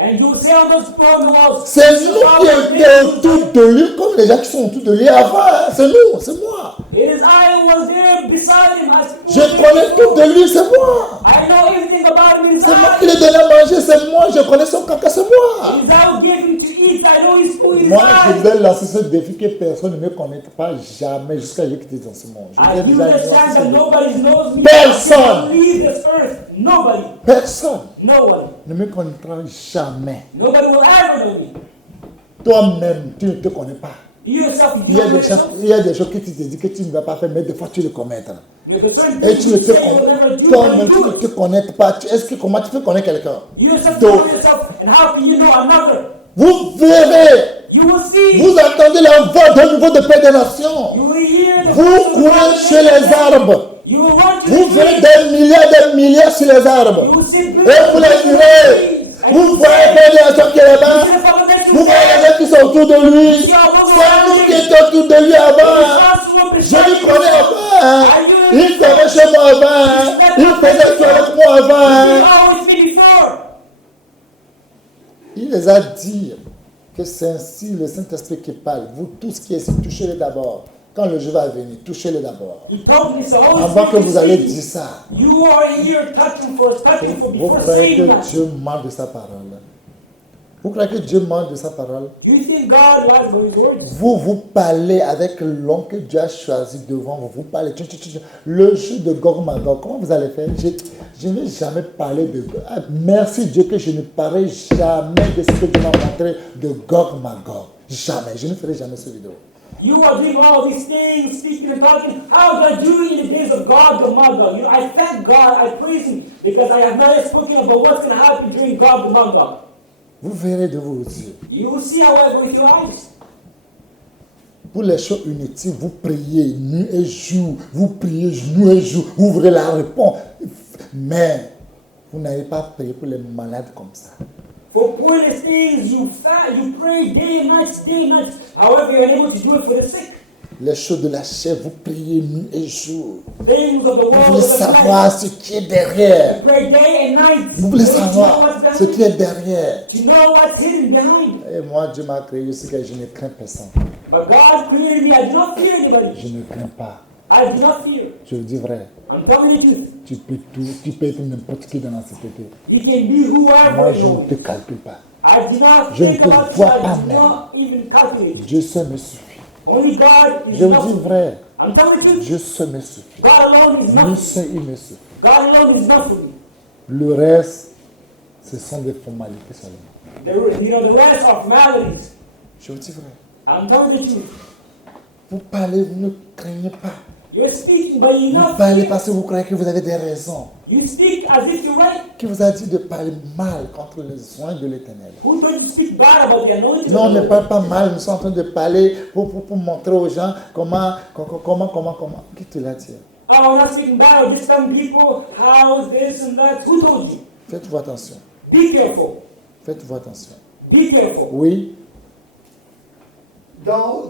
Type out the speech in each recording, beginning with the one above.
And you will say on those walls, C'est nous qui étions autour de lui, comme les gens qui sont autour de lui avant. Hein. C'est nous, c'est moi. It is I who was there beside him. Je connais tout de lui, c'est moi. I know everything about him. C'est moi qui lui donne à manger, c'est moi. Je connais son caca, c'est moi. It is I who gave him to eat. I know his food. It is Moi, je I. vous ai lancé ce défi que personne ne me connaît pas jamais jusqu'à ce que j'ai quitté dans ce monde. Je vous ai I give déjà the lancé chance ce that défi. nobody knows me. Personne. Leave this earth. Nobody. Personne No one. ne me connaîtra jamais. Nobody will ever know me. Toi-même, tu ne te connais pas. You yourself, Il you y a don't des know choses, yourself. il y a des choses que tu te dis que tu ne vas pas faire, mais des fois tu les commettre. Because certain Et things tu ne you te say you'll never connais. do, Toi-même, but tu you ne do te it. connais pas. Comment tu peux connaître quelqu'un? You yourself Donc, know yourself, and how can you know another? vous verrez, You will see. vous entendez la voix d'un niveau de paix des nations. You will hear the Vous voice of courez God. chez les arbres. You will run to Vous the verrez trees. des milliers sur les arbres. You will sit Et vous les direz. And Vous voyez paix des nations qui est là-bas. you will say, Vous voyez les gens qui sont autour de lui. C'est nous qui étions autour de lui avant. Je lui connais avant. Hein. Il était chez moi avant. Hein. Il faisait tout avec moi avant. Hein. always been before. Il les a dit que c'est ainsi le Saint-Esprit qui parle. Vous tous qui êtes ici, touchez-les d'abord. Quand le jour va venir, touchez-les d'abord. He told me so. Avant que vous allez dire ça. You are here touching for Vous before croyez saying que that. Dieu ment de sa parole? Vous croyez que Dieu ment de sa parole? Do you think God lies for his words? Vous parlez avec l'homme que Dieu a choisi devant vous. Vous parlez. Le jeu de Gog Magog, comment vous allez faire? Je n'ai jamais parlé de Gog. Ah, merci Dieu que je ne parlerai jamais de ce que Dieu m'a montré de Gog Magog. Jamais. Je ne ferai jamais cette vidéo. You are doing all these things, speaking and talking. How did I do in the days of God the Magog? You know, I thank God, I praise Him, because I have not yet spoken about what's going to happen during God the Magog. Vous verrez de vos yeux. You will see, however, with your eyes. Pour les choses inutiles, vous priez nuit et jour. Vous priez nuit et jour. Vous ouvrez la réponse. Mais vous n'avez pas prié pour les malades comme ça. For pointless things, you pray day and night. However, you're unable to do it for the sick. Les choses de la chair, vous priez nuit et jour. Things of the Vous world voulez of the savoir night. ce qui est derrière. You pray day and night. Vous voulez To know savoir what's ce qui est behind. derrière. To know what's hidden behind. Et moi, Dieu m'a créé, je sais que je ne crains personne. But God created me. I do not fear anybody. Je ne crains pas. I do not fear. Je le dis vrai. I'm telling you the truth. Tu peux être n'importe qui dans la société. You can be whoever Moi, you je know. ne te calcule pas. I do not Je ne think te about you. vois I pas do même. not even calculate. Dieu seul me suffit. Only God is Je vous dis enough. vrai. I'm telling you, Dieu seul me suffit. God alone is Lui enough. seul, il me suffit. God alone is enough for me. Le reste, ce sont des formalités seulement. The rest are formalities. Je vous dis vrai. I'm telling the truth. Vous parlez, vous ne craignez pas. You're speaking, but you're Vous not parlez fear. parce que vous croyez que vous avez des raisons. You speak as if you're right. Qui vous a dit de parler mal contre les soins de l'Éternel? Who told you to speak bad about the anointing? Non, of ne the Lord? parle pas mal. Nous sommes en train de parler pour montrer aux gens comment. Qui te l'a dit? Oh, we're not speaking bad. We're just telling people how this and that. Who told you? Faites-vous attention. Be careful. Faites-vous attention. Be careful. Oui,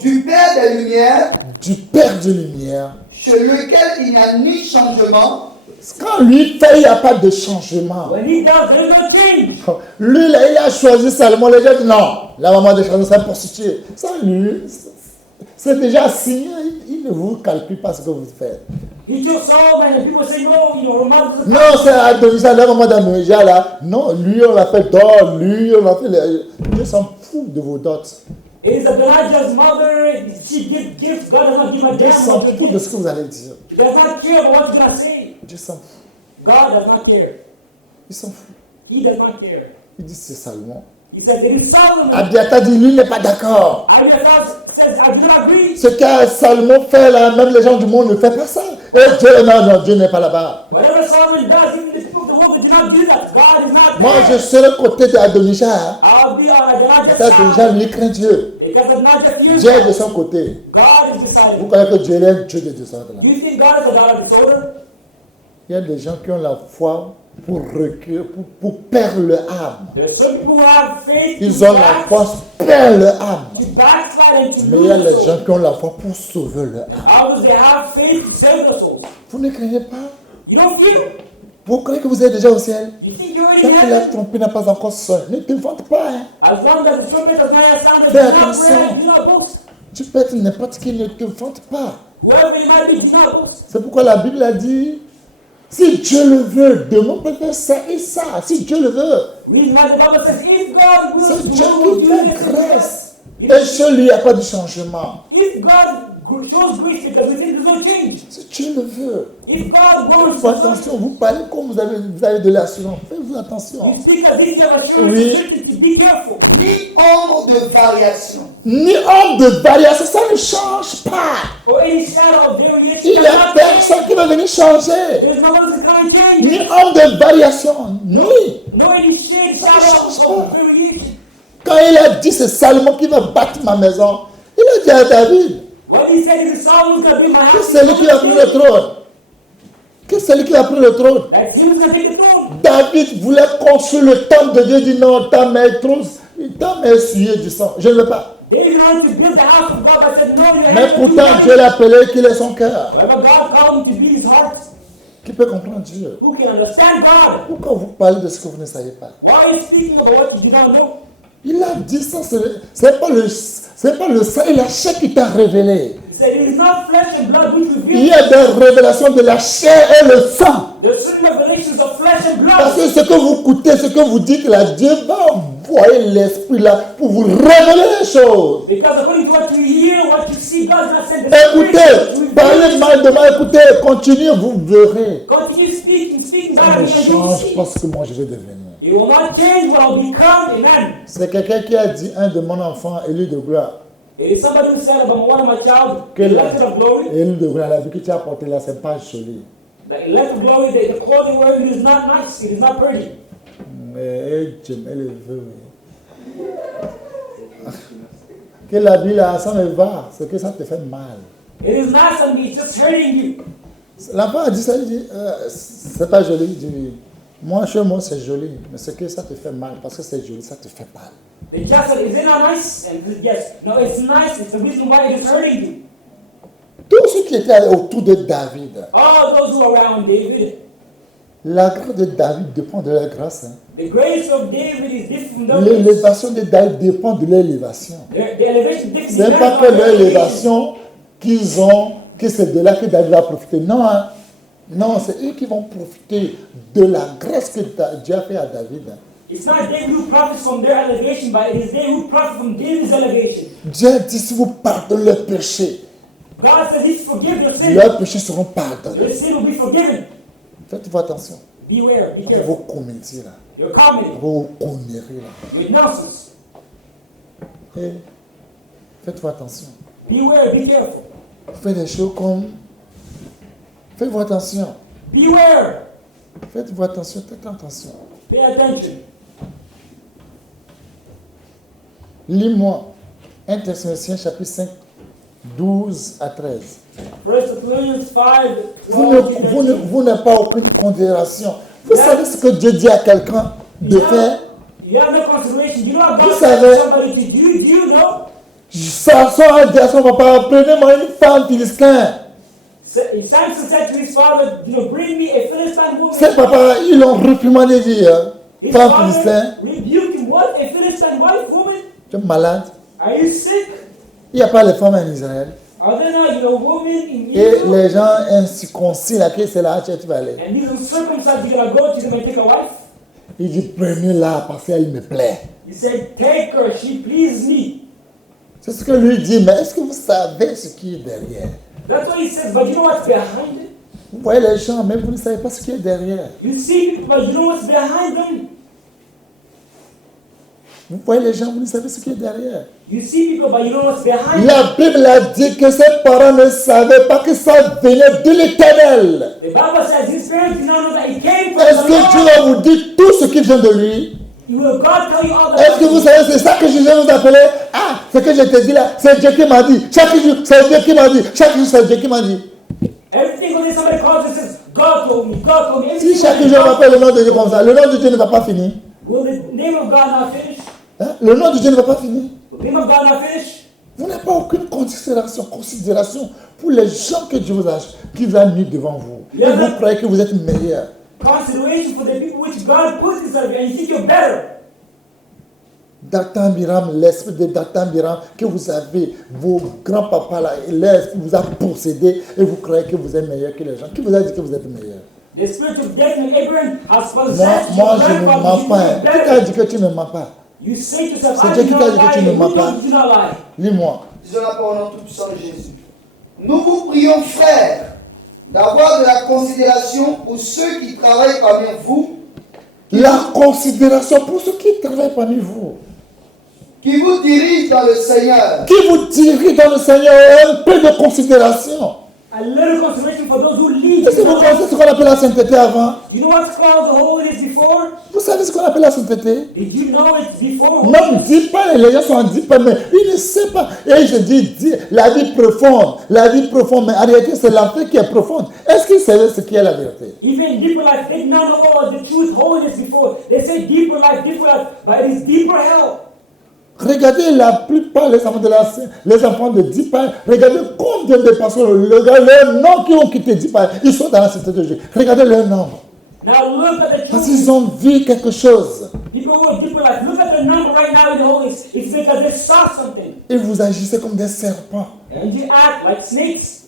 Du Père des Lumières, du Père de lumière. chez lequel il n'y a ni changement, Quand lui fait, il n'y a pas de changement. When he does, there is no change. Lui, là, il a choisi seulement. Les gens disent non, la maman de changer, c'est un prostitué. Ça, lui, c'est déjà signé. Il ne vous calcule pas ce que vous faites. He took some, and people say, no, you know, Ramad is a Non, c'est Adonija, la maman d'Adonija, là. Non, lui, on l'a fait d'or. Lui, on l'a fait. Dieu s'en fout de vos dots. It is Adonijah's mother. She gives gifts. God does not give a Dieu damn s'en what you fout de give. ce que vous allez dire. He does not care about what you're going to say. Dieu s'en fout. God does not care. Il s'en fout. He does not care. Il dit c'est Salomon. He said, it is Solomon. Abiatar dit lui n'est pas d'accord. Abiathar says, I do not agree. Ce qu'a Salomon fait là, même les gens du monde ne font pas ça. Et Dieu, non, Dieu n'est pas là-bas. Whatever Solomon does, even the people of the world do not do that. God is not Moi, je there. serai côté d'Adonija. Hein. I'll be on Adonijah's Adonija, side. lui, craint Dieu. Because Adonijah fears Dieu est de God. son côté. God is beside Vous him. croyez que Dieu est un Dieu de désordre là? Do you think God is a God of disorder? Il y a des gens qui ont la foi pour recueillir, pour perdre leur âme. There are some people who have faith Ils to ont la foi pour perdre leur âme. backslide and to Mais il y a lose les the soul. gens qui ont la foi pour sauver leur âme. Others, they have faith to save the souls. Vous ne craignez pas? You don't fear. Vous croyez que vous êtes déjà au ciel? You think you're already Tant in que la heaven? trompée n'a pas encore sonné, ne te vante pas. Hein. As long as the trumpet has not yet sounded, Fais do not attention. brag, do not boast. Tu peux être n'importe qui, ne te vante pas. Whoever you might be, do not boast. C'est pourquoi la Bible a dit, si Dieu le veut, demain peut faire ça et ça. Si Dieu le veut, Reason why the Bible says, if God wills, c'est Dieu tomorrow will qui do fait this and grâce. that. Et chez lui, il n'y a pas de changement. If God shows grace because we think there's no change. Si Dieu le veut. If God wants Faites attention, vous parlez comme vous avez de l'assurance. Faites attention. you speak as if you have assurance, Oui. certainty, be careful. Ni ombre de variation. Ni homme de variation, ça ne change pas. Or any shadow of variation. Il n'y a personne qui va venir changer. There's no one that's going to change. Ni homme de variation, ni. No any shade, Ça ne shadow change of pas. variation. Quand il a dit c'est Salomon qui va battre ma maison, il a dit à David, When he said it's Solomon's going to be my que house, c'est lui qui a pris le trône. Que c'est lui qui a pris le trône. that he was going to take the throne. David voulait construire le temple de Dieu, il dit non, ta main est trop, ta main est souillée du sang. Je ne veux pas. David wanted to build the house of God, but said, no, you Mais have to do pourtant, Dieu that. l'a appelé qu'il est son cœur. Whoever God called him to be his heart, Qui peut comprendre Dieu? who can understand God? Pourquoi vous parlez de ce que vous ne savez pas? Why are you speaking about what you do not know? Il a dit ça, c'est pas le sang et la chair qui t'a révélé. He said, it is not flesh and blood which Il reveal y a des révélations de la chair et le sang. the certain revelations of flesh and Parce blood. que ce que vous écoutez, ce que vous dites là, Dieu va envoyer l'esprit là pour vous révéler les choses. Because according to what you hear, what you see, God's not sent the Spirit Écoutez, to parlez reveal. mal de moi, écoutez, continuez, vous verrez. Continue speaking Ça God, ne and you will change see. pas ce que moi je vais devenir. It will not change what will become. Amen. C'est quelqu'un qui a dit, un de mon enfant, élu de gloire. It is somebody who said about one of my child, Que the la, elected of glory. élu de gloire, la vie que tu as portée là, c'est pas joli. The elected of glory, the clothing wearing is not nice. It is not pretty. Mais Dieu me le veut. Que la vie là, ça me va, c'est que ça te fait mal. It is not something, it's just hurting you. L'enfant a dit ça, il dit, c'est pas joli. Il dit, moi, chez moi, c'est joli, mais c'est que ça te fait mal, parce que c'est joli, ça te fait mal. The child said, is it not nice? And he said, yes. No, it's nice. It's the reason why it is hurting you. Tous ceux qui étaient autour de David, All those who are around David, la grâce de David dépend de la grâce. Hein. the grace of David is different from those. L'élévation de David dépend de l'élévation. The elevation takes Ce n'est pas que l'élévation qu'ils ont, que c'est de là que David va profiter. Non, hein. Non, c'est eux qui vont profiter de la grâce que Dieu a fait à David. Hein. It's not David who profits from their elevation, but it is they who profit from David's elevation. Dieu dit, si vous pardonnez leurs péchés, God says, if you forgive your sin, leurs péchés seront your pardonnés. sin will be forgiven. Faites-vous attention Beware, be à vos careful. comédies là, Your à comedy, vos conneries là. your nonsense. Et faites-vous attention. Beware, be careful. Faites des choses comme... Faites-vous attention. Beware. Faites-vous attention, faites attention. Pay attention. Lis-moi 1 Thessaloniciens chapitre 5, 12 à 13. 1 Thessalonians 5, Vous n'avez pas aucune considération. Vous savez ce que Dieu dit à quelqu'un de faire? You have no consideration. You know what Vous God savez- said to somebody to do? Do you know? Samson a dit à son papa, prenez-moi une femme philistine. Samson said to his father, bring me a Philistine woman. Ses papas, ils l'ont réprimandé, dit, His femme father philistine, rebuked him. What? A Philistine wife, woman? tu es malade. Are you sick? Il n'y a pas les femmes en Israël. Are there not, women in Et Israel? les gens incirconcis, là, que c'est là que tu vas aller. And these uncircumcised, you're going to go to them and take a wife? Il dit, prenez-la parce qu'elle me plaît. He said, take her, she pleases me. C'est ce que lui dit, mais est-ce que vous savez ce qui est derrière? That's what he says, but you know what's behind it? Vous voyez les gens, mais vous ne savez pas ce qui est derrière. You see people, but you know what's behind them? Vous voyez les gens, vous ne savez ce qui est derrière. You see people, but you know what's behind them? La Bible a dit que ses parents ne savaient pas que ça venait de l'Éternel. The Bible says his parents did not know that he came from Est-ce the que Dieu Lord. va vous dire tout ce qui vient de lui? Will God tell you all that? Est-ce que vous savez, c'est ça que je viens vous appeler? Ah, ce que je te dis là, c'est Dieu qui m'a dit. Chaque jour, c'est Dieu qui m'a dit. Chaque jour, c'est Dieu qui m'a dit. Everything when somebody calls and says, God told me, God told me. Si Everything chaque when jour on God- appelle le nom de Dieu comme ça, le nom de Dieu ne va pas finir. Will the name of God not finish? Hein? Le nom de Dieu ne va pas finir. Will the name of God not finish? Vous n'avez pas aucune considération pour les gens que Dieu qui vous a mis devant vous. Et vous croyez que vous êtes meilleur. consideration for the people which God puts inside of you, and you think you're better. Dathan Biram, l'esprit de Dathan Biram que vous avez, vos grands-papas là, l'esprit vous a possédé et vous croyez que vous êtes meilleur que les gens. Qui vous a dit que vous êtes meilleur? The spirit of death and Abraham has Moi, possessed moi your je ne grandfather. mens You pas. think Qui you're t'a better. dit que tu ne mens pas? You say to yourself, C'est I Dieu do qui t'a not dit que lie. tu ne You mens pas. know you do not lie. Lis-moi. Disons la parole au nom tout-puissant de Jésus. Nous vous prions, frères, d'avoir de la considération pour ceux qui travaillent parmi vous, La considération pour ceux qui travaillent parmi vous, qui vous dirigent dans le Seigneur. qui vous dirigent dans le Seigneur, un peu de considération. A little consideration for those who lead. Est-ce que vous connaissez ce qu'on appelle la sainteté avant? You know what's called the holiness before? Vous savez ce qu'on appelle la sainteté? Did you know it's before? Même 10 pas, les gens sont en 10 pas, mais ils ne savent pas. Et je dis, la vie profonde, mais en réalité, c'est l'enfer qui est profonde. Est-ce qu'ils savaient ce qui est la vérité? Even deeper life, they did not know the truth, holiness before. They say deeper life, but it is deeper hell. Regardez la plupart des enfants les enfants de 10 pas. Regardez combien de personnes, leurs noms qui ont quitté 10 pas, ils sont dans la sainteté de Dieu. Regardez leur nombre. Now look at the Parce truth. qu'ils ont vu quelque chose. People who are deeper life, look at the number right now in the holiness. It's because they saw something. Et vous agissez comme des serpents. And you act like snakes.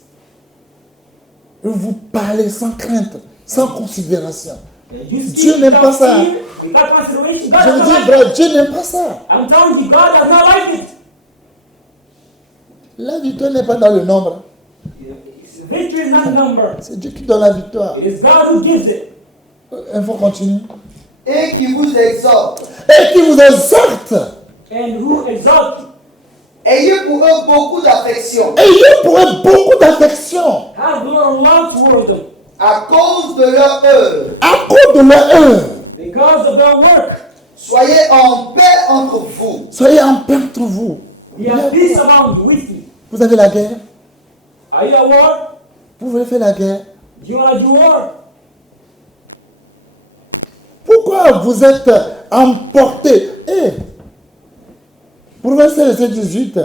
Et vous parlez sans crainte, sans considération. And you speak Dieu n'aime pas without ça. fear, without consideration. God Je vous does dis, not like frère, it. Dieu n'aime pas ça. I'm telling you, God does not like it. La victoire n'est pas dans le nombre. Victory is not number. C'est Dieu qui donne la victoire. It is God who gives it. Il faut continuer. Et qui vous exhorte. Et qui vous exhorte. And who exalts you. Ayez pour eux beaucoup d'affection, Ayez pour eux beaucoup d'affection. Have little love towards them. à cause de leur œuvre. À cause de leur œuvre. Because of their work. Soyez en paix entre vous. Soyez en paix entre vous. You have peace among you, with you. Vous avez la guerre. Are you at war? Vous voulez faire la guerre. Do you want to do war? Pourquoi vous êtes emporté? Proverbe 18.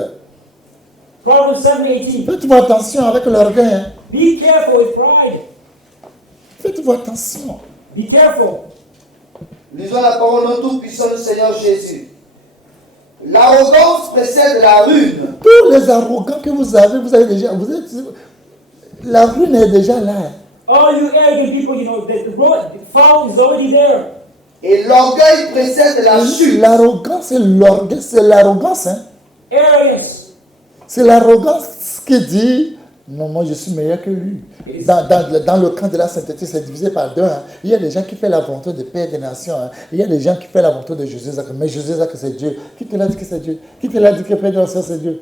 Proverbs 7:18. Faites-vous attention avec l'orgueil. Hein. Be careful with pride. Faites-vous attention. Be careful. Lisons la parole non tout-puissant du Seigneur Jésus. L'arrogance précède la ruine. Tous les arrogants que vous avez déjà. La ruine est déjà là. Hein. All you arrogant people, you know, the road, the fall is already there. Et l'orgueil précède la chute. L'arrogance, c'est l'arrogance. Hein. Arrogance. C'est l'arrogance qui dit, non, moi je suis meilleur que lui. Dans le camp de la sainteté, c'est divisé par deux. Hein. Il y a des gens qui font la volonté de Père des nations. Hein. Il y a des gens qui font la volonté de Jésus. Mais Jésus, c'est Dieu. Qui te l'a dit que c'est Dieu? Qui te l'a dit que Père des nations, c'est Dieu?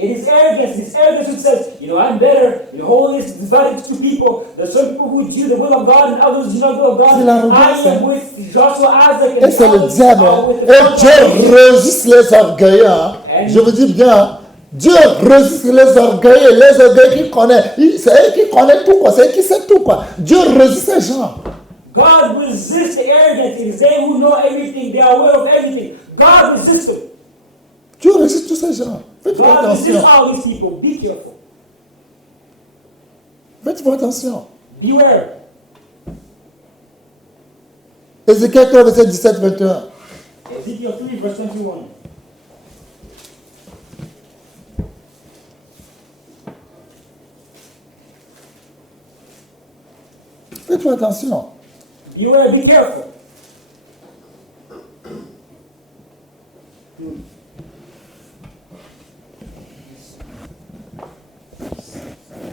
It is arrogance. It's arrogance who says, you know, I'm better. You know, holiness is divided into two people. There's some people who do the will of God and others do not the will of God. C'est l'arrogance, I am with Joshua, Isaac, Et and c'est le others diable. are Hein. with the Et Dieu Father. résiste les orgueilleux. Hein. Je vous dis bien, hein. Dieu résiste les orgueilleux qui connaissent. C'est eux qui connaissent tout, quoi. C'est eux qui savent tout, quoi. Dieu résiste ces gens. God resists the arrogant. It is they who know everything. They are aware of everything. God resists them. Dieu résiste tous ces gens. Faites-vous God attention. resists all these people. Be careful. Faites-vous attention. Beware. Ézéchiel 3, verset 17-21. Ezekiel 3, verse 21. Faites-vous attention. Beware, be careful.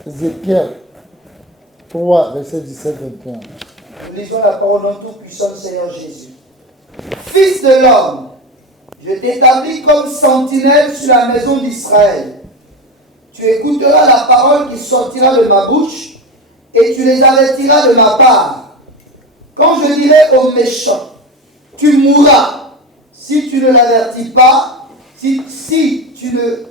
Ézéchiel 3, verset 17-21. Nous lisons la parole non tout-puissant du Seigneur Jésus. Fils de l'homme, je t'établis comme sentinelle sur la maison d'Israël. Tu écouteras la parole qui sortira de ma bouche et tu les avertiras de ma part. Quand je dirai aux méchants, tu mourras, si tu ne l'avertis pas, si tu ne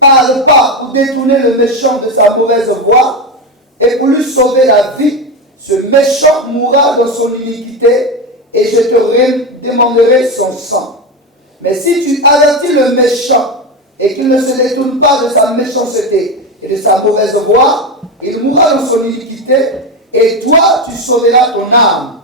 parles pas pour détourner le méchant de sa mauvaise voie et pour lui sauver la vie, ce méchant mourra dans son iniquité et je te demanderai son sang. Mais si tu avertis le méchant et qu'il ne se détourne pas de sa méchanceté et de sa mauvaise voie, il mourra dans son iniquité et toi tu sauveras ton âme.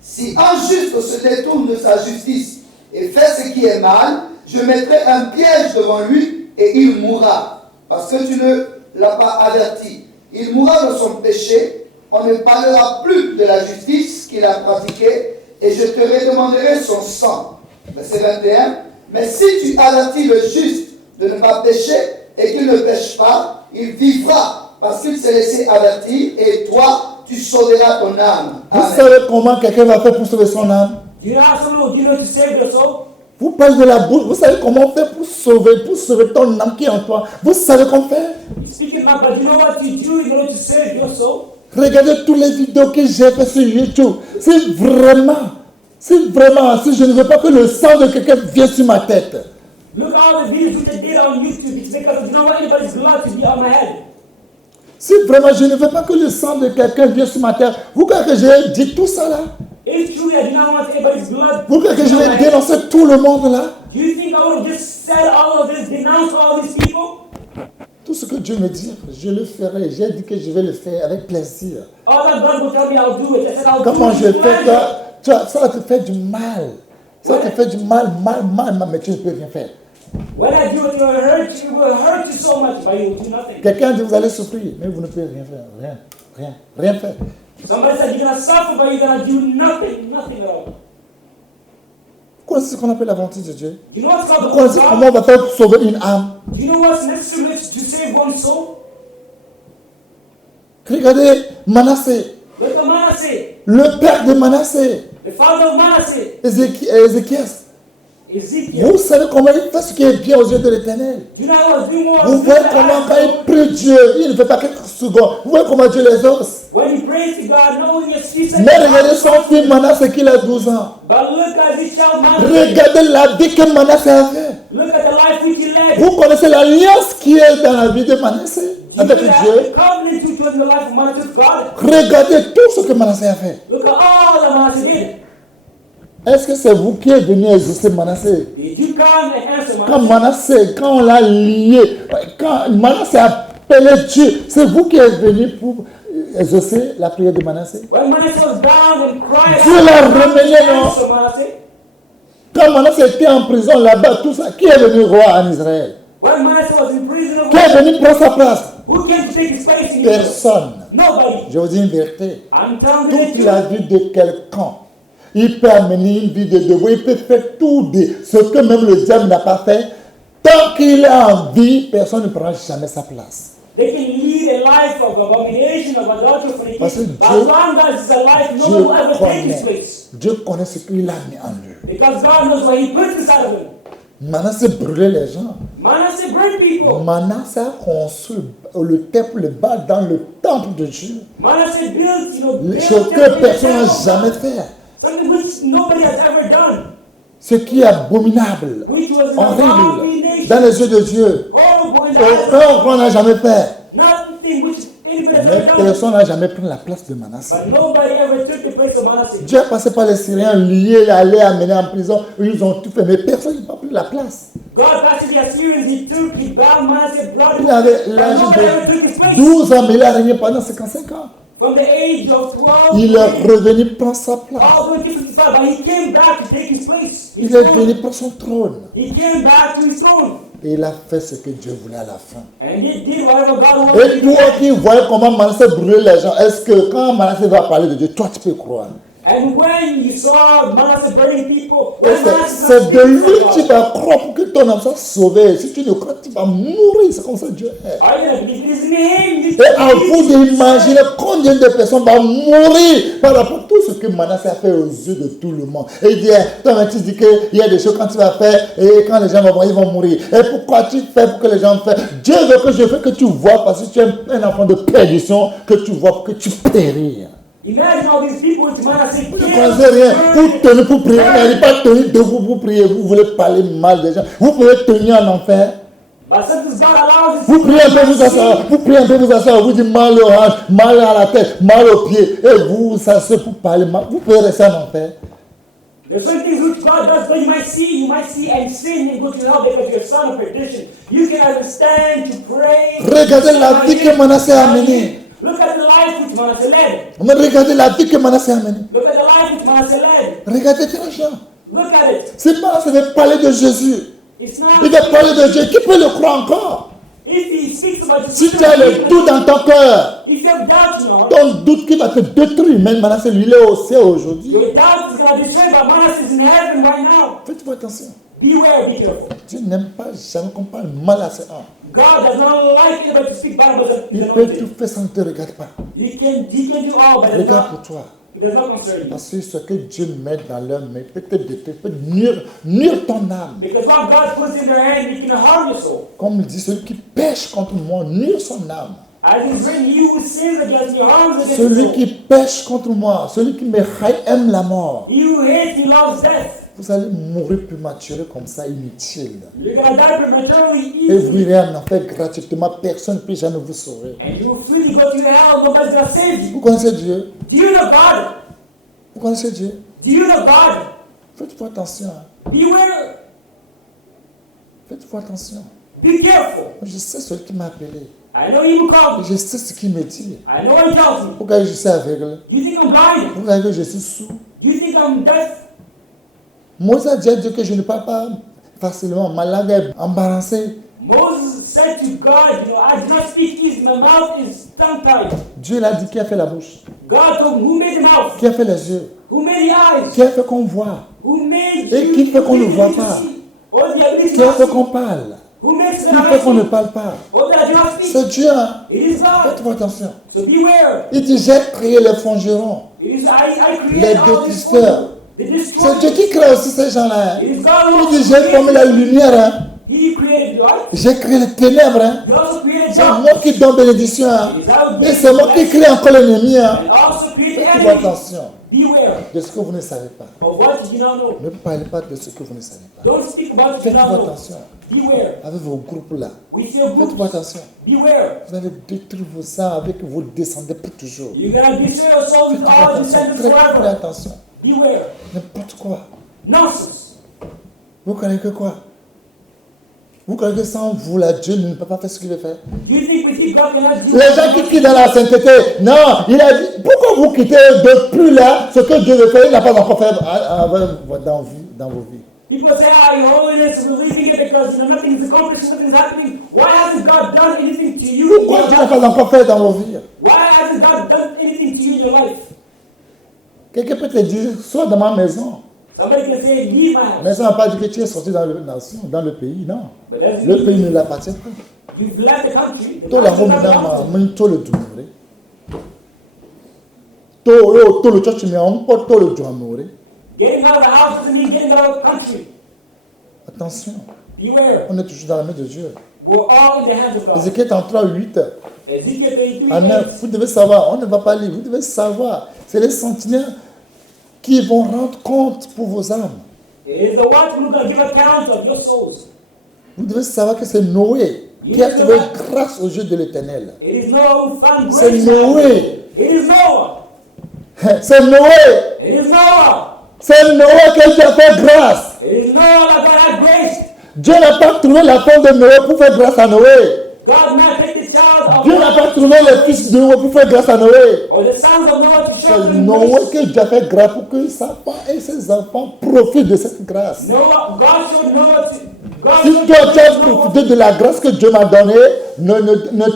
Si un juste se détourne de sa justice et fait ce qui est mal, je mettrai un piège devant lui et il mourra, parce que tu ne l'as pas averti. Il mourra de son péché, on ne parlera plus de la justice qu'il a pratiquée, et je te redemanderai son sang. Verset 21. Mais si tu avertis le juste de ne pas pécher et qu'il ne pêche pas, il vivra parce qu'il s'est laissé avertir, et toi, tu sauveras ton âme. Vous Amen. savez comment quelqu'un va faire pour sauver son âme? Do you know how someone will do it to save their soul? Vous parlez de la bouche. Vous savez comment on fait pour sauver ton âme qui est en toi? Vous savez comment faire? You speak it not, but you know what you do in order to save your soul? Regardez toutes les vidéos que j'ai fait sur YouTube. Si je ne veux pas que le sang de quelqu'un vienne sur ma tête. Look at all the videos which I did on YouTube. It's because you don't want anybody's blood to be on my head. Si vraiment je ne veux pas que le sang de quelqu'un vienne sur ma tête, vous croyez que j'ai dit tout ça là? If truly I do not want anybody's blood Vous croyez que to je be on my vais head, dénoncer tout le monde là? do you think I would have just said all of this, denounced all these people? Tout ce que Dieu me dit, je le ferai. J'ai dit que je vais le faire avec plaisir. All that God will tell me I'll do it. I said I'll Comment do je it. fais ça? Ça te fait du mal. Ça te fait du mal, mais tu ne peux rien faire. When I do it, it will hurt you so much, but you will do nothing. Quelqu'un dit vous allez souffrir, mais vous ne pouvez rien faire. Rien faire. Somebody said you're gonna suffer, but you're gonna do nothing at all. Vous connaissez ce qu'on appelle la volonté de Dieu? You know what's called Vous the connaissez will of comment God? on va faire pour sauver une âme? Do you know what's necessary to save one soul? Regardez Manassé, Look at Manasseh, le père de Manassé, the father of Manasseh, Ézéchias. Ezekiel. Vous savez comment il fait ce qui est bien aux yeux de l'Éternel. Do you know how I was doing what I Vous was voyez doing? comment quand il prie Dieu, il ne fait pas quelques secondes. Vous voyez comment Dieu les ose. When he prays to God, knowing his feet. Mais regardez son fils Manassé qu'il a 12 ans. But look at his child Manasseh. Regardez la vie que Manassé a fait. Look at the life which he led. Vous connaissez l'alliance qui est dans la vie de Manassé Do you avec know Dieu. that covenant which was in the life of Manasseh with God? Regardez tout ce que Manassé a fait. Look at all that Manasseh did. Est-ce que c'est vous qui êtes venu exaucer Manassé? Did you come and answer Quand Manasseh? Manassé, quand on l'a lié, quand Manassé a appelé Dieu, c'est vous qui êtes venu pour exaucer la prière de Manassé. When Manasseh was down and cried, Dieu l'a God ramené, non? answered Manasseh. Quand Manassé était en prison là-bas, tout ça, qui est venu roi en Israël? When Manasseh was in prison, Qui est venu prendre sa place? who came to take his place in Israel? Personne. Nobody. Je vous dis une vérité. I'm telling you the Toute la truth. vie de quelqu'un, il peut amener une vie de devoir, il peut faire tout ce que même le diable n'a pas fait. Tant qu'il est en vie, personne ne prendra jamais sa place. They can lead a life of abomination, of adultery, of Parce que fornication. But as long as it's a life, no one will ever take his place. Dieu connaît ce qu'il a mis en lui. Because God knows what he puts inside of him. Manassé brûlait les gens. Manasseh burned people. Manassé a construit le temple bas dans le temple de Dieu. Manasseh built, Ce built que personne n'a jamais fait. something which nobody has ever done. Ce qui est abominable, Which was an horrible, abomination. dans les yeux de Dieu. Horrible in the eyes. Aucun roi n'a jamais fait. Nothing which anybody has Mais ever done. personne n'a jamais pris la place de Manassé. But nobody ever took the place of Manasseh. Dieu est passé par les Syriens, liés, allés, amenés en prison. Ils ont tout fait, mais personne n'a pas pris la place. God passed the Assyrians, he bound Manasseh, brought him, Il avait but l'âge nobody ever took his de place. 12 ans, mais il a régné pendant 55 ans. From the age of 12, Il est revenu prendre sa place. all the way to 55, but he came back to take his place. Il est venu prendre son trône. He came back to his throne. Et il a fait ce que Dieu voulait à la fin. And he did whatever God wanted Et him to toi do. qui voyais comment Manassé brûlait les gens, est-ce que quand Manassé va parler de Dieu, toi tu peux croire? And when you saw Manasseh burning people, Et when Manasseh c'est de lui God, que tu vas croire pour que ton âme soit sauvée. Si tu ne crois, tu vas mourir. C'est comme ça que Dieu est. are you going to believe it is in him? Et à vous d'imaginer combien de personnes vont mourir par rapport à tout ce que Manasseh a fait aux yeux de tout le monde. Et il dit, toi tu dis qu'il y a des choses quand tu vas faire et quand les gens vont voir, ils vont mourir. Et pourquoi tu fais pour que les gens fassent? Dieu veut que je fais que tu vois parce que tu es un enfant de perdition, que tu vois pour que tu péris. Imagine all these people which Manasseh Vous ne killed, pensez rien. Vous burned. tenez pour prier. Vous n'allez pas tenir debout pour prier. Vous voulez parler mal des gens. Vous pouvez tenir en enfer. But since God allows his Vous priez un peu, vous people to asseoir. Vous priez un peu, vous asseoir. Vous dites mal aux hanches, mal à la tête, mal aux pieds. Et vous vous asseyez pour parler mal. Vous pouvez rester en enfer. There's certain things which God does, but you might see and sin and go to hell because you're a son of perdition. You can understand to pray. Regardez la vie que Manassé a menée. Look at the life which Manasseh led. Mais regardez la vie que Manasseh a menée. Look at the life which Manasseh led. Regardez très gens. Look at it. Si Manasseh veut parler de Jésus, It's il not. veut parler de Dieu, qui peut le croire encore? If he speaks about Si tu as le doute dans ton cœur, if you have doubt, you know, ton doute qui va te détruire, même Manasseh, lui, il est au ciel aujourd'hui. your doubt is going to destroy, but Manasseh is in heaven right now. Faites-vous attention. Beware, be careful. Dieu n'aime pas jamais qu'on parle mal à ses âmes. God does not like anybody to speak bad about Il his peut tout anointed. faire sans ne te regarde pas. He can do all, but Regarde pour toi. it does not concern you. Parce que ce que Dieu met dans leur main peut te détruire, peut nuire ton âme. Because what God puts in their hand, it can harm your soul. Comme il dit, celui qui pêche contre moi nuire son âme. As it is written, he who sins against me harms against his Celui soul. qui pêche contre moi, celui qui me haït aime la mort. He who hates me loves death. Vous allez mourir prématuré comme ça, inutile. You're going to die prematurely, Et vous easily, irez en enfer gratuitement, personne ne peut jamais vous sauver. and you will freely go to hell. Nobody's going to save you. Vous connaissez Dieu? Do you know God? Vous connaissez Dieu? Do you know God? Faites-vous attention. Hein. Beware. Faites-vous attention. Be careful. Je sais celui qui m'a appelé. I know he will call me. Je sais ce qu'il me dit. I know what he tells me. Pourquoi je suis aveugle? Do you think I'm blind? Pourquoi je suis sourd? Do you think I'm deaf? Moïse a dit à Dieu que je ne parle pas facilement. Ma langue est embarrassée. Moses said to God, I do not speak easy. My mouth is tongue-tied. Dieu l'a dit qui a fait la bouche, God told me, who made the mouth? qui a fait les yeux, Who made the eyes? qui a fait qu'on voit, Who made Et you? qui fait Who qu'on ne made voit you to pas? see? Or the ability qui a to fait see? qu'on parle, Who makes the qui fait qu'on ne eyes? parle pas. Or that I do not speak? C'est Dieu. Hein? It is God. Faites-vous attention. So beware. Il dit j'ai créé les forgerons. It is I Les created all this détesteurs. world. The C'est Dieu destroyers. qui crée aussi ces gens-là. Hein? It is God who Il dit j'ai formé la lumière. Hein? He created light. J'ai créé les ténèbres. Hein? He also created C'est darkness. moi qui donne bénédiction. Hein? It is I who Et gives c'est moi qui blessing. crée encore l'ennemi. Hein? And also created Faites-vous enemy. attention Beware de ce que vous ne savez pas. of what you do not know. Ne parlez pas de ce que vous ne savez pas. Don't speak about what you do Faites-vous not know. attention Beware. avec vos groupes là. We see a Faites-vous group. attention. Beware. Vous allez détruire vos âmes avec vos descendants pour toujours. You're going to destroy your soul with Faites-vous all attention. descendants Très forever. attention. Beware. N'importe quoi. Nonsense. Vous croyez que quoi? Vous croyez que sans vous, là, Dieu ne peut pas faire ce qu'il veut faire? Do you think we think God cannot do Les gens qui quittent dans la sainteté, non, il a dit, pourquoi vous quittez depuis là ce que Dieu veut faire, il n'a pas encore fait dans vos vies. People say, your holiness, we're leaving it because nothing is accomplished, nothing is happening. Why hasn't God done anything to you? in Pourquoi your Dieu n'a life? pas encore fait dans vos vies? Why hasn't God done anything to you in your life? Quelqu'un peut te dire, sois dans ma maison. Somebody can say, leave my house. Mais ça n'a pas dit que tu es sorti dans le pays, non. But that's Le pays ne l'appartient pas. you've left the country. The Tout la country robe is not dans belong tout le dumure. Tout le church mais on peut tout le dumure. to you. Getting out of the house doesn't mean getting out of the country. Attention, Beware. on est toujours dans la main de Dieu. We're all in the hands of God. Ézéchiel 33:8. Ezekiel 33, En 9, vous devez savoir, on ne va pas lire, vous devez savoir, c'est les sentinelles qui vont rendre compte pour vos âmes. It is the watchman who's going to give account of your souls. Vous devez savoir que c'est Noé qui a trouvé grâce aux yeux de l'Éternel. It is Noah who found C'est grace. Noé. It is Noah. C'est Noé. It is Noah. C'est Noé qui a fait grâce. It is Noah that God had grace. Dieu n'a pas trouvé la femme de Noé pour faire grâce à Noé. God not take the child of Dieu n'a pas Noah trouvé le fils de Noé pour faire grâce à Noé. or the sons of Noah to show C'est them Noé grace. que Dieu a fait grâce pour que sa femme et ses enfants profitent de cette grâce. Noah, God showed Noah to God Si showed toi tu as Noah. profité de la grâce que Dieu m'a donnée, ne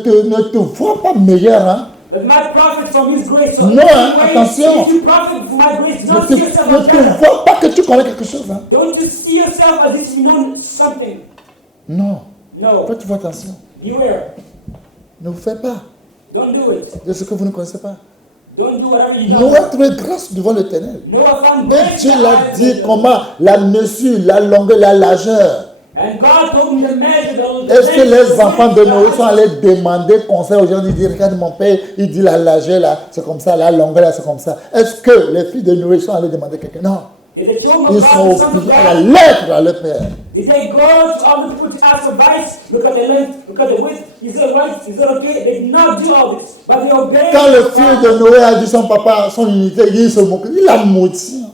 te vois pas meilleur. Hein? Let my profit from his grace. So Non, hein, anyway, attention. if you profit from my grace, Ne don't te, see yourself ne as te better. vois pas que tu connais quelque chose. Hein? Don't you see yourself as if you know something. Non. No. Faites-vous attention. Beware. Ne vous faites pas Don't do it. de ce que vous ne connaissez pas. Don't do whatever you Noé know. a trouvé grâce devant l'Éternel. Noah found Et grace. Dieu in the l'a eyes dit of the- comment la mesure, la longueur, la largeur. And God told me to measure the Est-ce que les the enfants de width, Noé the sont allés demander conseil aux gens? Ils disent, regarde mon père, il dit la largeur là, c'est comme ça, la longueur là, c'est comme ça. Est-ce que les filles de Noé sont allés demander quelqu'un? Non. Is the children Ils of sont God, the sons of obligés à la God? lettre à leur père. Did they go to other people to ask advice? Look at the length, look at the width. Is it right? Is it okay? They did not do all this, but they obeyed. Quand le fils de Noé a dit son papa, son unité, il se moque. Il a menti.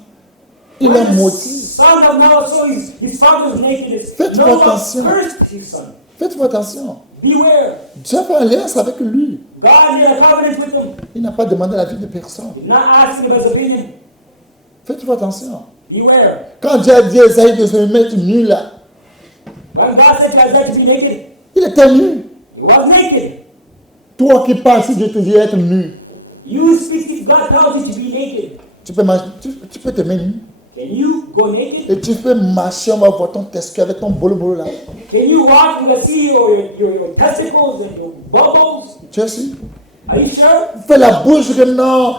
Il a menti. Son of Noah saw his father's nakedness. Faites Noah attention. cursed his son. Faites-vous attention. Beware. Dieu fait alliance avec lui. God God made a covenant with them. Il n'a pas demandé l'avis de personne. He did not ask him his opinion. Faites attention. Beware. Quand Dieu a dit à Esaïe de se mettre nu là, When God said to Isaiah to be naked, il était nu. he was naked. Toi qui parles, si Dieu te dit être nu, You speak if God tells you to be naked. tu peux te mettre nu. Can you go naked? Et tu peux marcher, on va voir ton testicule avec ton bolo là. Can you walk and see your testicles and your bubbles? Tu es sûr? Are you sure? Fais la bouche que non,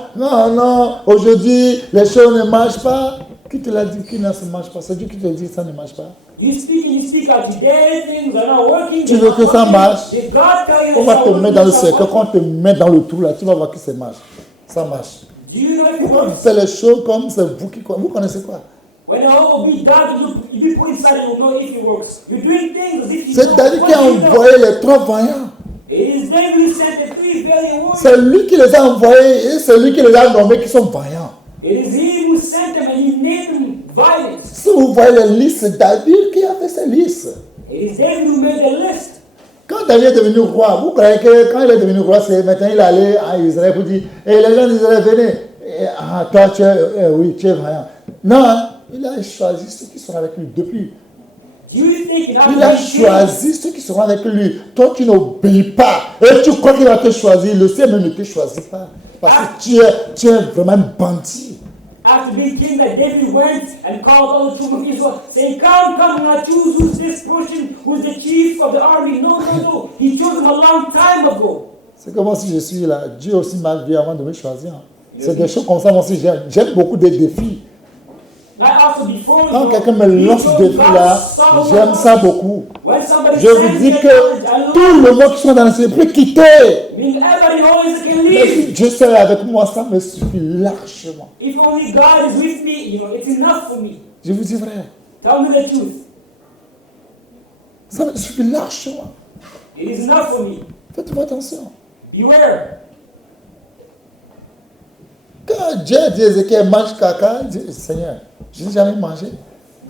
aujourd'hui les choses ne marchent pas. Qui te l'a dit qu'il ne se marche pas? C'est Dieu qui te dit que ça ne marche pas. You speak out today, things are not working. Tu veux que ça marche? Did God tell you On va te mettre dans le cercle. Quand on te met dans le trou là, tu vas voir que ça marche. Ça marche. Do you know if it Pourquoi vous works? faites les choses comme c'est vous qui connaissez? Vous connaissez quoi? When the whole be God, if you put inside, you'll know if it works. You're doing things as if you C'est David qui a what you know. envoyé les trois voyants. It is David who sent the three valiant warriors. C'est lui qui les a envoyés et c'est lui qui les a nommés qui sont vaillants. It is he who sent them and he named them violence. Si vous voyez les listes, c'est David qui a fait ces listes. It is David who made the list. Quand David est devenu roi, vous croyez que quand il est devenu roi, c'est maintenant il est allé à Israël pour dire, et les gens d'Israël, venez, toi tu es, oui, tu es vaillant. Non, hein, il a choisi ceux qui sont avec lui depuis. Do you think it Il a choisi ceux qui seront avec lui. Toi, tu n'obéis pas. Et tu crois qu'il va te choisir. Le ciel même ne te choisit pas. Parce que tu es vraiment un bandit. After being king, that David went and called all the children of Israel, saying, Come, now choose who's this person, who's the chief of the army. No. He chose him a long time ago. C'est comme si je suis là. Dieu aussi m'a vu avant de me choisir. C'est des choses comme ça, moi aussi, j'aime beaucoup des défis. Quand quelqu'un me lance des défis là, j'aime ça beaucoup. Je vous dis que tout le monde qui sont dans le ciel peut quitter. Mais si Dieu serait avec moi, ça me suffit largement. If only God is with me, it's enough for me. Je vous dis vrai. Tell me the truth. Ça me suffit largement. It is enough for me. Faites-moi attention. Beware. Quand Dieu dit à Ézéchiel, mange caca, il dit, Seigneur, je n'ai jamais mangé.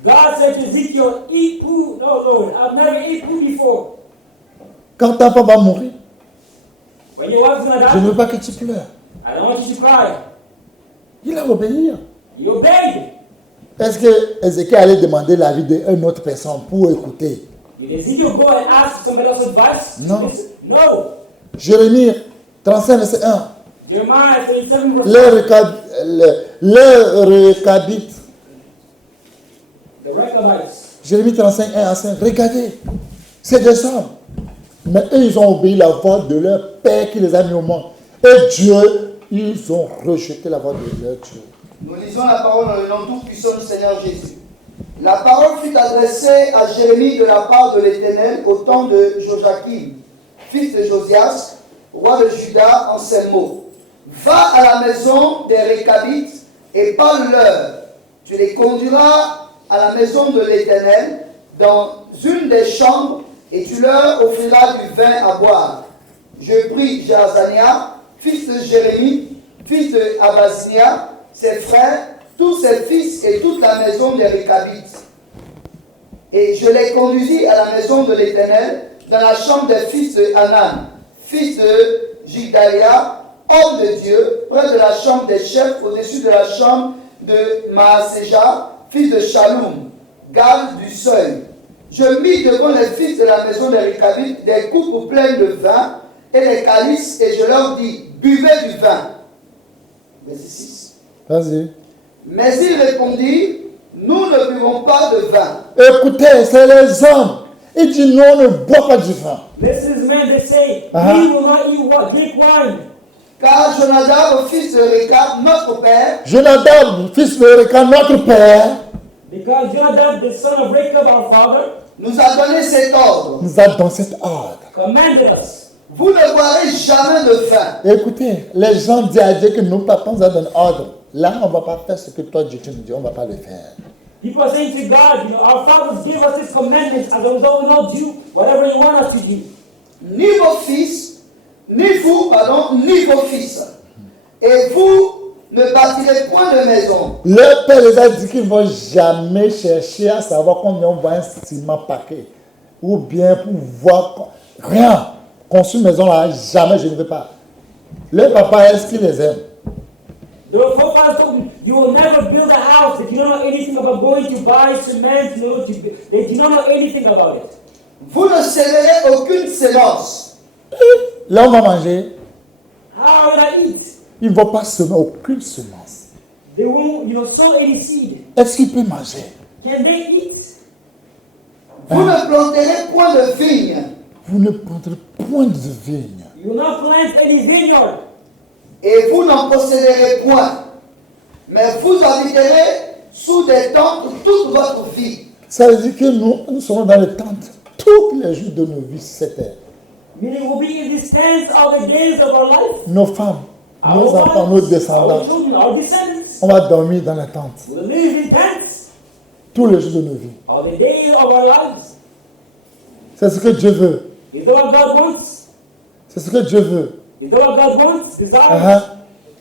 God said to Ezekiel, eat food. No, Lord, I've never eaten food before. Quand ta femme va mourir, When your wife's gonna je ne die, veux pas que tu pleures. I don't want you to cry. Il a obéi. You obeyed. Est-ce que Ézéchiel allait demander l'avis d'une autre personne pour écouter? Did Ezekiel go and ask somebody else's advice? No. No. Jérémie 35, verset 1. Jeremiah 37 verse Les Rechabites. The Rechabites. Jérémie 35, 1 à 5. Regardez, c'est des hommes. Mais eux, ils ont obéi la voix de leur Père qui les a mis au monde. Et Dieu, ils ont rejeté la voix de leur Dieu. Nous lisons la parole dans le nom tout-puissant du Seigneur Jésus. La parole fut adressée à Jérémie de la part de l'Éternel au temps de Joachim, fils de Josias, roi de Juda, en ces mots. Va à la maison des Rechabites et parle-leur. Tu les conduiras à la maison de l'Éternel dans une des chambres et tu leur offriras du vin à boire. Je pris Jaazania, fils de Jérémie, fils de Abasia, ses frères, tous ses fils et toute la maison des Rechabites. Et je les conduisis à la maison de l'Éternel, dans la chambre des fils de Hanan, fils de Jigdalia, homme de Dieu, près de la chambre des chefs, au-dessus de la chambre de Maaseja, fils de Shalom, garde du seuil. Je mis devant les fils de la maison des Rechabites des coupes pleines de vin et des calices, et je leur dis, buvez du vin. Verset 6. Vas-y. Mais ils répondirent, nous ne buvons pas de vin. Écoutez, c'est les hommes. Il dit non, on ne boit pas du vin. This is men that say, Uh-huh. we will not eat what? Drink wine. Car Jonadab, fils de Rechab, notre père, Jonadab, fils de Rechab, notre père, Because Jonadab, the son of Rechab, our father, nous a donné cet ordre. nous a donné cet ordre. commanded us. Vous ne boirez jamais de vin. Écoutez, les gens disent à Dieu que nos papas nous ont donné ordre. Là, on ne va pas faire ce que toi, Dieu, tu nous dis, on ne va pas le faire. People are saying to God, our fathers gave us these commandments, as a result, we don't do whatever you want us to do. Ni vos fils, ni vous, pardon, ni vos fils. Et vous ne bâtirez point de maison. Le père les a dit qu'ils ne vont jamais chercher à savoir combien on va un ciment paquet. Ou bien pour voir rien. Construire une maison là, jamais je ne veux pas. Le papa, est-ce qu'il les aime? The forefathers told them, you will never build a house that you don't know anything about going to buy cement, they do not know anything about it. Vous ne sèmerez aucune sémence. Là, on va manger. How will I eat? Il ne va pas semer aucune semence. They won't, sow any seed. Est-ce qu'il peut manger? Can they eat? Vous ne planterez point de vigne. Vous ne prendrez point de vigne. You will not plant any vineyard. Et vous n'en posséderez point. Mais vous habiterez sous des tentes toute votre vie. Ça veut dire que nous serons dans les tentes tous les jours de nos vies sur cette terre. Meaning we'll be in these tents all the days of our life. Nos femmes, nos Our enfants, wives, nos our descendants. children, our descendants. On va dormir dans les tentes We'll live in tents tous les jours de nos vies. all the days of our lives. C'est ce que Dieu veut. Is that what God wants? C'est ce que Dieu veut. Is that what God wants? Desires? Uh-huh.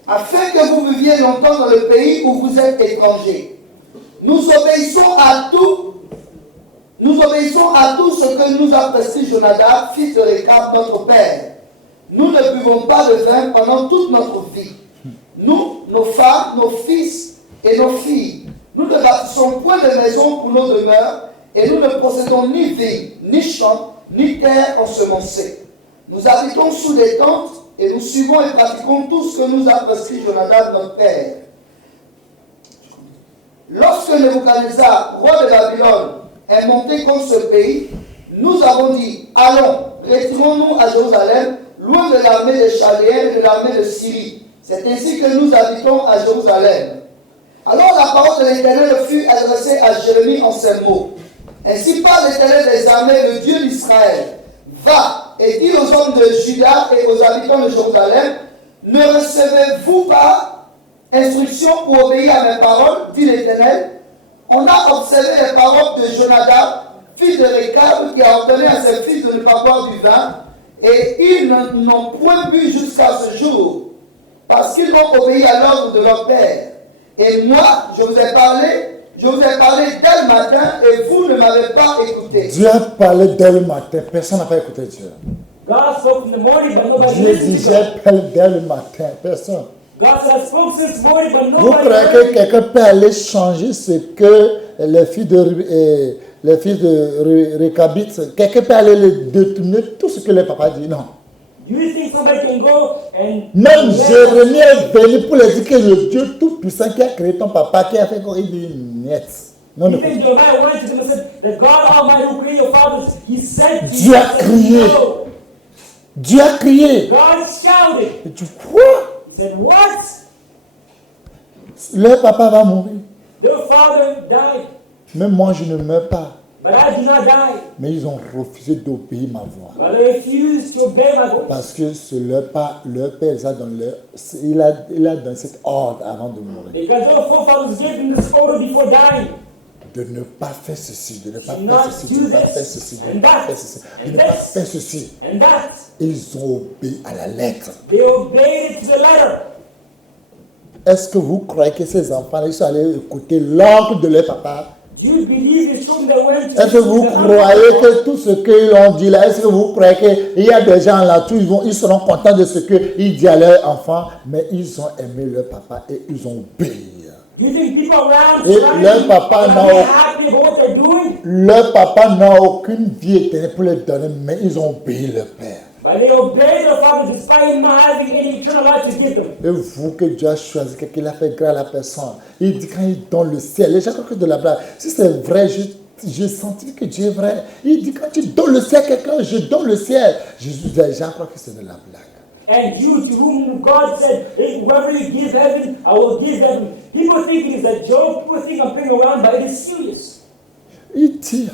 Afin que vous viviez longtemps dans le pays où vous êtes étrangers. Nous obéissons à tout. Nous obéissons à tout ce que nous a prescrit Jonadab, fils de Récab, notre père. Nous ne buvons pas de vin pendant toute notre vie. Nous, nos femmes, nos fils et nos filles. Nous ne bâtissons point de maison pour nos demeures et nous ne possédons ni vignes, ni champs, ni terre ensemencée. Nous habitons sous des tentes et nous suivons et pratiquons tout ce que nous a prescrit Jonadab, notre père. Lorsque Nebuchadnezzar, roi de Babylone, est monté contre ce pays, nous avons dit, allons, retirons-nous à Jérusalem, loin de l'armée des Chaldéens et de l'armée de Syrie. C'est ainsi que nous habitons à Jérusalem. Alors la parole de l'Éternel fut adressée à Jérémie en ces mots. Ainsi parle l'Éternel des armées, le Dieu d'Israël. Va et dis aux hommes de Juda et aux habitants de Jérusalem, ne recevez-vous pas instruction pour obéir à mes paroles, dit l'Éternel. On a observé les paroles de Jonadab, fils de Récab, qui a ordonné à ses fils de ne pas boire du vin, et ils n'ont point bu jusqu'à ce jour, parce qu'ils ont obéi à l'ordre de leur père. Et moi, je vous ai parlé dès le matin, et vous ne m'avez pas écouté. Dieu a parlé dès le matin. Personne n'a pas écouté Dieu. God spoke in the morning, but nobody Dieu dit, listened to j'ai him. parlé dès le matin. Personne. God said, I spoke since morning, but Vous nobody croyez heard que me. quelqu'un peut aller changer ce que les filles de Récabite, quelqu'un peut aller les détourner tout ce que les papas disent? Non. Do you think somebody can go and Même Jérémie est venu pour lui dire que le Dieu Tout-Puissant qui a créé ton papa, qui a fait quoi, il dit niet. Non, You non. think Jeremiah went to them and said that God Almighty who created your fathers, He said to Dieu you, a said, crié. no. Dieu a crié. God shouted. Et tu crois? He said, what? Le papa va mourir. Their father died, Même moi, je ne meurs pas. but I do not die. Mais ils ont refusé d'obéir ma voix. But I refuse to obey my voice. Parce que c'est leur père, les a donné, il a donné cet ordre avant de mourir. Because their forefathers gave them this order before dying. De ne pas faire ceci, de ne pas Do faire not ceci, do de ne pas this, faire ceci, de and ne pas that, faire ceci, de and ne pas this. faire ceci. And that, Ils ont obéi à la lettre. they obeyed it to the letter. Est-ce que vous croyez que ces enfants, ils sont allés écouter l'ordre de leur papa? Do you believe the children that went to Est-ce que vous the croyez que tout ce qu'ils ont dit là, est-ce que vous croyez qu'il y a des gens là, ils seront contents de ce qu'ils disent à leurs enfants, mais ils ont aimé leur papa et ils ont obéi. Do you think people around Et trying leur to papa be n'a happy about what they're doing? Leur papa n'a aucune vie éternelle pour leur donner, mais ils ont obéi leur père. But they obey their father despite him not having any eternal life to give them. Et vous que Dieu a choisi, qu'il a fait grâce à la personne, il dit quand il donne le ciel, les gens croient que de la blague. Si c'est vrai, j'ai senti que Dieu est vrai. Il dit quand tu donnes le ciel à quelqu'un, je donne le ciel. Les gens croient que c'est de la blague. And you, to whom God said, hey, whoever you give heaven, I will give heaven. People think it is a joke. People think I'm playing around, but it is serious. Il dit,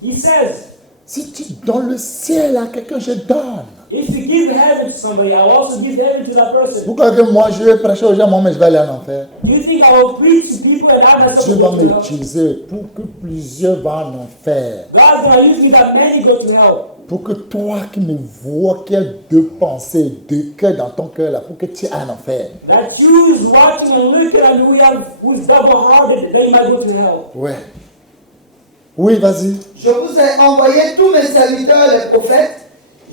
He says, si tu donnes le ciel à quelqu'un, je donne. if you give heaven to somebody, I will also give heaven to that person. Vous croyez que moi, je vais prêcher aux gens, moi, mais je vais aller en enfer. Do you think I will preach to people and I myself Dieu will va go to hell? m'utiliser pour que plusieurs vont en enfer. God's going to use me that many go to hell. Pour que toi qui me vois, qui as deux pensées, deux cœurs dans ton cœur, là, pour que tu ailles en enfer. That you is watching and looking at me who is double-hearted, that you might go to hell. Ouais. Oui, vas-y. Je vous ai envoyé tous mes serviteurs, les prophètes.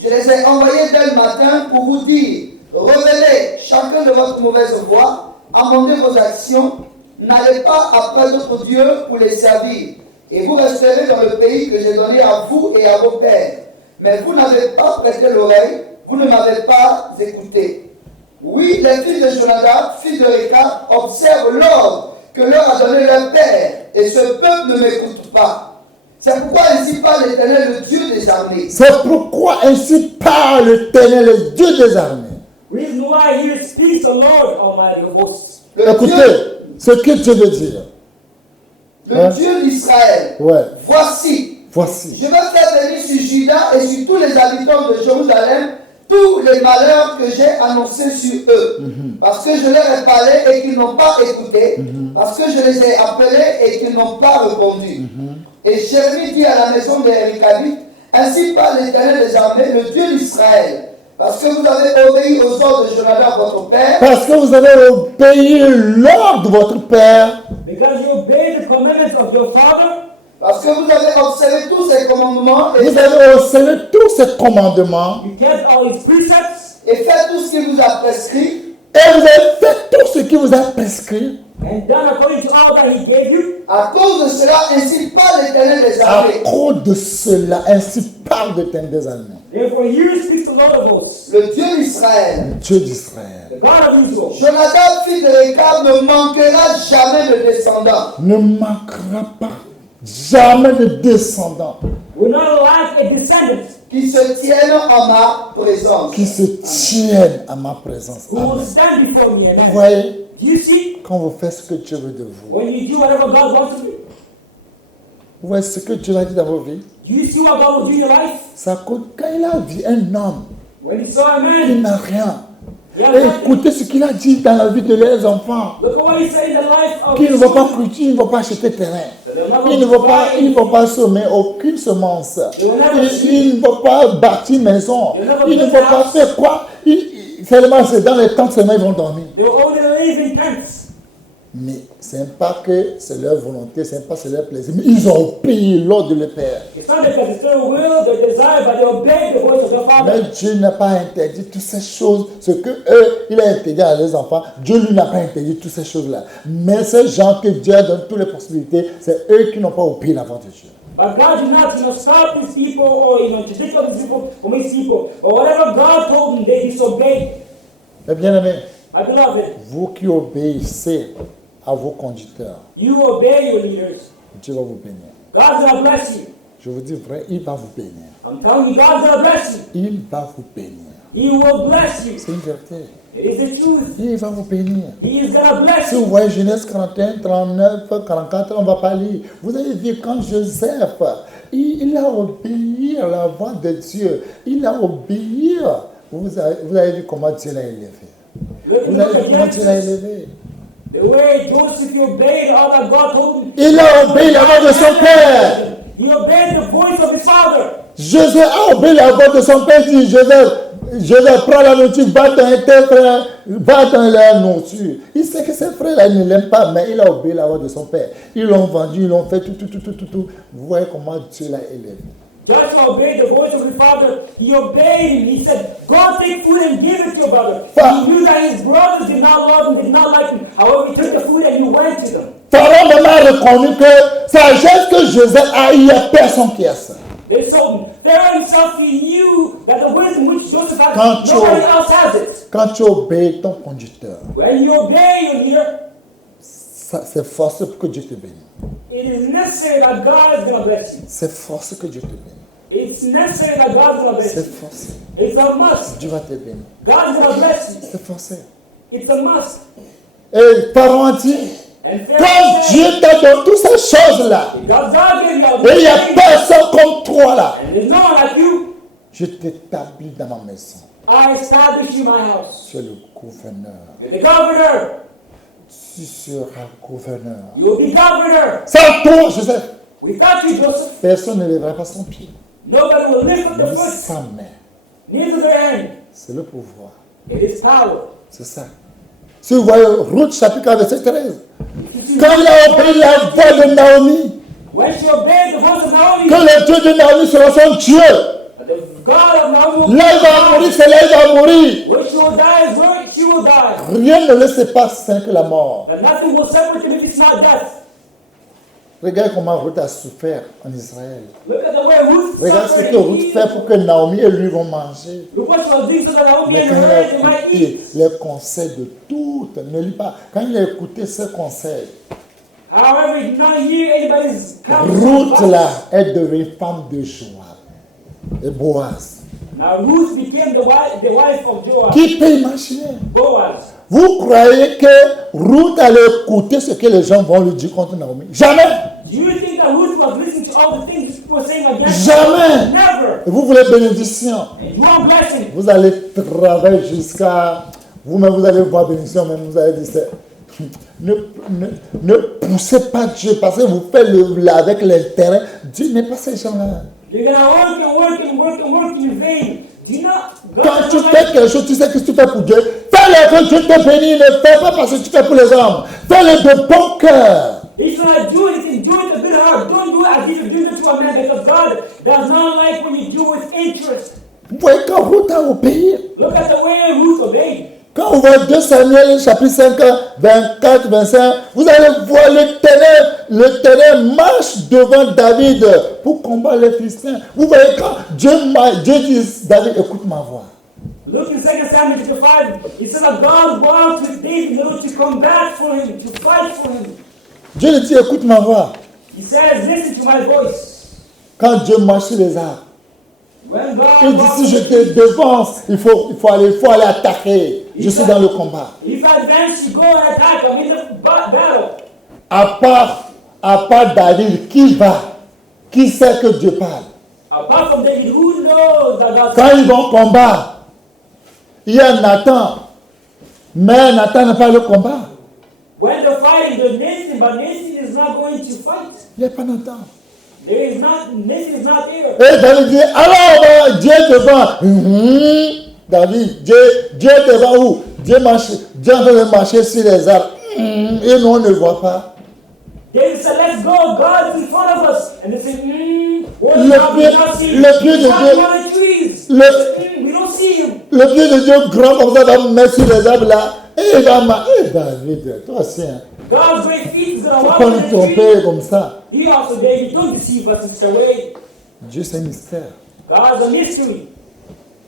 Je les ai envoyés dès le matin pour vous dire, Revenez chacun de votre mauvaise voie, amendez vos actions, n'allez pas après d'autres dieux pour les servir, et vous resterez dans le pays que j'ai donné à vous et à vos pères. Mais vous n'avez pas prêté l'oreille, vous ne m'avez pas écouté. Oui, les fils de Jonadab, fils de Récab, observent l'ordre que leur a donné leur père, et ce peuple ne m'écoute pas. C'est pourquoi ainsi parle l'Éternel, le Dieu des armées. C'est pourquoi ainsi parle l'Éternel, le Dieu des armées. Reason why here speaks the Lord Almighty of hosts. Écoutez ce que Dieu veut dire. Le Dieu d'Israël. Ouais. Voici, Voici. je vais faire venir sur Juda et sur tous les habitants de Jérusalem tous les malheurs que j'ai annoncés sur eux. Parce que je leur ai parlé et qu'ils n'ont pas écouté. Parce que je les ai appelés et qu'ils n'ont pas répondu. Et Jérémie dit à la maison des Récabites, ainsi parle l'Éternel des armées, le Dieu d'Israël. Parce que vous avez obéi aux ordres de Jonadab, votre père. Parce que vous avez obéi l'ordre de votre père. Because you obey the commandments of your father. Parce que vous avez observé tous ces commandements et Vous avez observé tous ces commandements. You kept all his precepts. fait tout ce qu'il vous a prescrit. Et vous avez fait tout ce qui vous a prescrit. And done according to all that he gave you. À cause de cela, ainsi parle l'Éternel des À armées. cause de cela, ainsi parle l'Éternel des armées. Therefore here speaks the Lord of hosts, Le Dieu d'Israël. Dieu d'Israël. the God of Israel. Jonadab, fils de Récab, ne manquera jamais de descendants. Ne manquera pas jamais de descendants Will not lack a descendant Qui se tiennent en ma présence. qui se tiennent à ma présence. who will Amen. stand before me. Vous And voyez, do you see? quand vous faites ce que Dieu veut de vous, When you do whatever God wants to do. vous voyez ce que Dieu a dit dans vos vies, Do you see what God will do in your life? ça compte. Quand il a vu un homme When he saw a qui man, n'a rien, he had et nothing. écoutez ce qu'il a dit dans la vie de leurs enfants, Look at what he said in the life of qui ne his va pas children. cultiver, il ne va pas acheter terrain. They'll never Il ne va pas, buy il ne va anything. pas semer aucune semence. Il ne va pas bâtir maison. Il ne va pas faire quoi. Seulement, c'est dans les tentes seulement ils vont dormir. They will only live in tents. Mais ce n'est pas que c'est leur volonté, ce n'est pas c'est leur plaisir. Mais ils ont obéi l'ordre de leur père. It's not because it's their will, their desire, but they obey the voice of their father. Mais Dieu n'a pas interdit toutes ces choses. Ce que eux, il a interdit à leurs enfants, Dieu lui n'a pas interdit toutes ces choses-là. Mais ces gens que Dieu donne toutes les possibilités, c'est eux qui n'ont pas obéi la voix de Dieu. But God did not, stop these people or, to discipline these people or these people. But whatever God told them, they disobeyed. Mais bien aimé, My beloved, vous qui obéissez à vos conducteurs, you obey your leaders. Dieu va vous bénir. God's gonna bless you. Je vous dis vrai, il va vous bénir. I'm telling you, God's gonna bless you. Il va vous bénir. He will bless you. C'est une vérité. It is the truth. Il va vous bénir. He is gonna bless Si you. vous voyez Genèse 41, 39, 44, on ne va pas lire. Vous avez vu quand Joseph, il a obéi à la voix de Dieu. Il a obéi. Vous avez vu comment Dieu l'a élevé. Vous avez vu comment Dieu l'a élevé. The way Joseph obeyed all that God told him. Il a obéi la voix de son père. He obeyed the voice of his father. Joseph a obéi la voix de son père. Il dit, Joseph, prends la nourriture, va dans tes frères, va dans la nourriture. Il sait que ses frères ne l'aiment pas, mais il a obéi la voix de son père. Ils l'ont vendu, ils l'ont fait tout. Vous voyez comment Dieu l'a élevé. Joshua obeyed the voice of his father. He obeyed him. He said, go take food and give it to your brother. He knew that his brothers did not love him, did not like him. However, he took the food and he went to them. Pharaon même a reconnu que sa geste que Joseph a, il n'y a personne qui a ça. They told him, Pharaoh himself, he knew that the wisdom which Joseph had, Quand nobody else has it. Quand tu obéis ton conducteur, When you obey your leader, c'est forcé pour que Dieu te bénisse. it is necessary that God is going to bless you. C'est forcé que Dieu te bénisse. It's necessary that God is going to bless C'est you. forcé. It's a must. Dieu va te bénir. God is going to bless you. C'est forcé. It's a must. Et Pharaon a dit, And quand Pharaoh said, Dieu t'a donné toutes ces choses-là, God gave you all et il n'y a these things, personne comme toi là, and there's no one like you. je t'établis dans ma maison. I establish you my house. Tu es le gouverneur. You're the governor. Tu seras gouverneur. You'll be governor. Sans toi, Joseph, Without you, Joseph, personne ne lèvera pas son pied. nobody will lift up Ni their foot, sa main. neither their hand. C'est le pouvoir. It is power. C'est ça. Si vous voyez Ruth chapitre 4, verset 13, quand il a obéi la voix de Naomi, When she obeyed the voice of Naomi, que le Dieu de Naomi sera son Dieu, the God of Naomi, Là, il va mourir, c'est là, il va mourir. where she will die is where she will die. Rien ne le sépare sain que la mort. And nothing will separate them if it's not death. Regarde comment Ruth a souffert en Israël. Look at the way Ruth Regarde ce suffered que in Ruth Egypt. fait pour que Naomi et lui vont manger. Look what she was doing so that Naomi Mais and quand her il a they might écouté eat. les conseils de toutes, ne lis pas, quand il a écouté ces conseils, However, he did not hear anybody's counsel. Ruth là est devenue femme de Joab et Boaz. Now Ruth became the wife of Joab, Qui peut imaginer? Boaz. Vous croyez que Ruth allait écouter ce que les gens vont lui dire contre Naomi? Jamais! Do you think that Ruth was listening to all the things people were saying against Jamais! her? Never. Et vous voulez bénédiction? And you want blessing. Vous allez travailler jusqu'à... Vous-même, vous allez voir bénédiction, même vous allez dire... Ne poussez pas Dieu parce que vous faites avec l'intérêt. Dieu n'est pas ces gens-là. You're gonna work and work and work and work in vain. Do you know? God Quand does tu not fais like- quelque chose, tu sais que tu fais pour Dieu. Fais-le que Dieu te bénit. Ne fais pas parce que tu fais pour les hommes. Fais-le de bon cœur. If you're not doing it, then do it a bit hard. Don't do it as if you're doing it to a man because God does not like when you do with interest. Vous voyez quand Ruth a obéi. Look at the way Ruth obeyed. Quand on voit 2 Samuel chapitre 5, 24, 25, vous allez voir l'Éternel marche devant David pour combattre les Philistins. Vous voyez quand Dieu dit David, écoute ma voix. Look in 2 Samuel chapter 5. It says that God wants with David in order to combat for him, to fight for him. Dieu lui dit, écoute ma voix. He says, listen to my voice. Quand Dieu marche sur les arbres, When God il dit, si je te devance, il faut aller attaquer. Je suis dans le combat. if I advance, you go and attack. I'm in the battle. À part David, qui va? Qui sait que Dieu parle? Apart from David, who knows that God Quand ils vont combattre, il y a Nathan. Mais Nathan n'a pas le combat. when they're fighting, there's Nathan, but Nathan is not going to fight. Il n'y a pas Nathan. Nathan is not there. Et David dit, alors Dieu devant. David, Dieu devant où? Dieu est en train de marcher sur les arbres. Et nous, on ne le voit pas. David said, let's go. God is in front of us. And they say, what Le is God? We pied- don't see him. le pied de He's Dieu- on the trees. le- We don't see him. Le pied de Dieu grand comme ça va me mettre sur les arbres là. Et il va marcher. David, toi aussi. Hein. God's great feet is going to walk Pourquoi on nous the tromper trees. comme ça? He also, David, don't deceive us, Mr. Wade. Dieu, c'est un mystère. God's a mystery.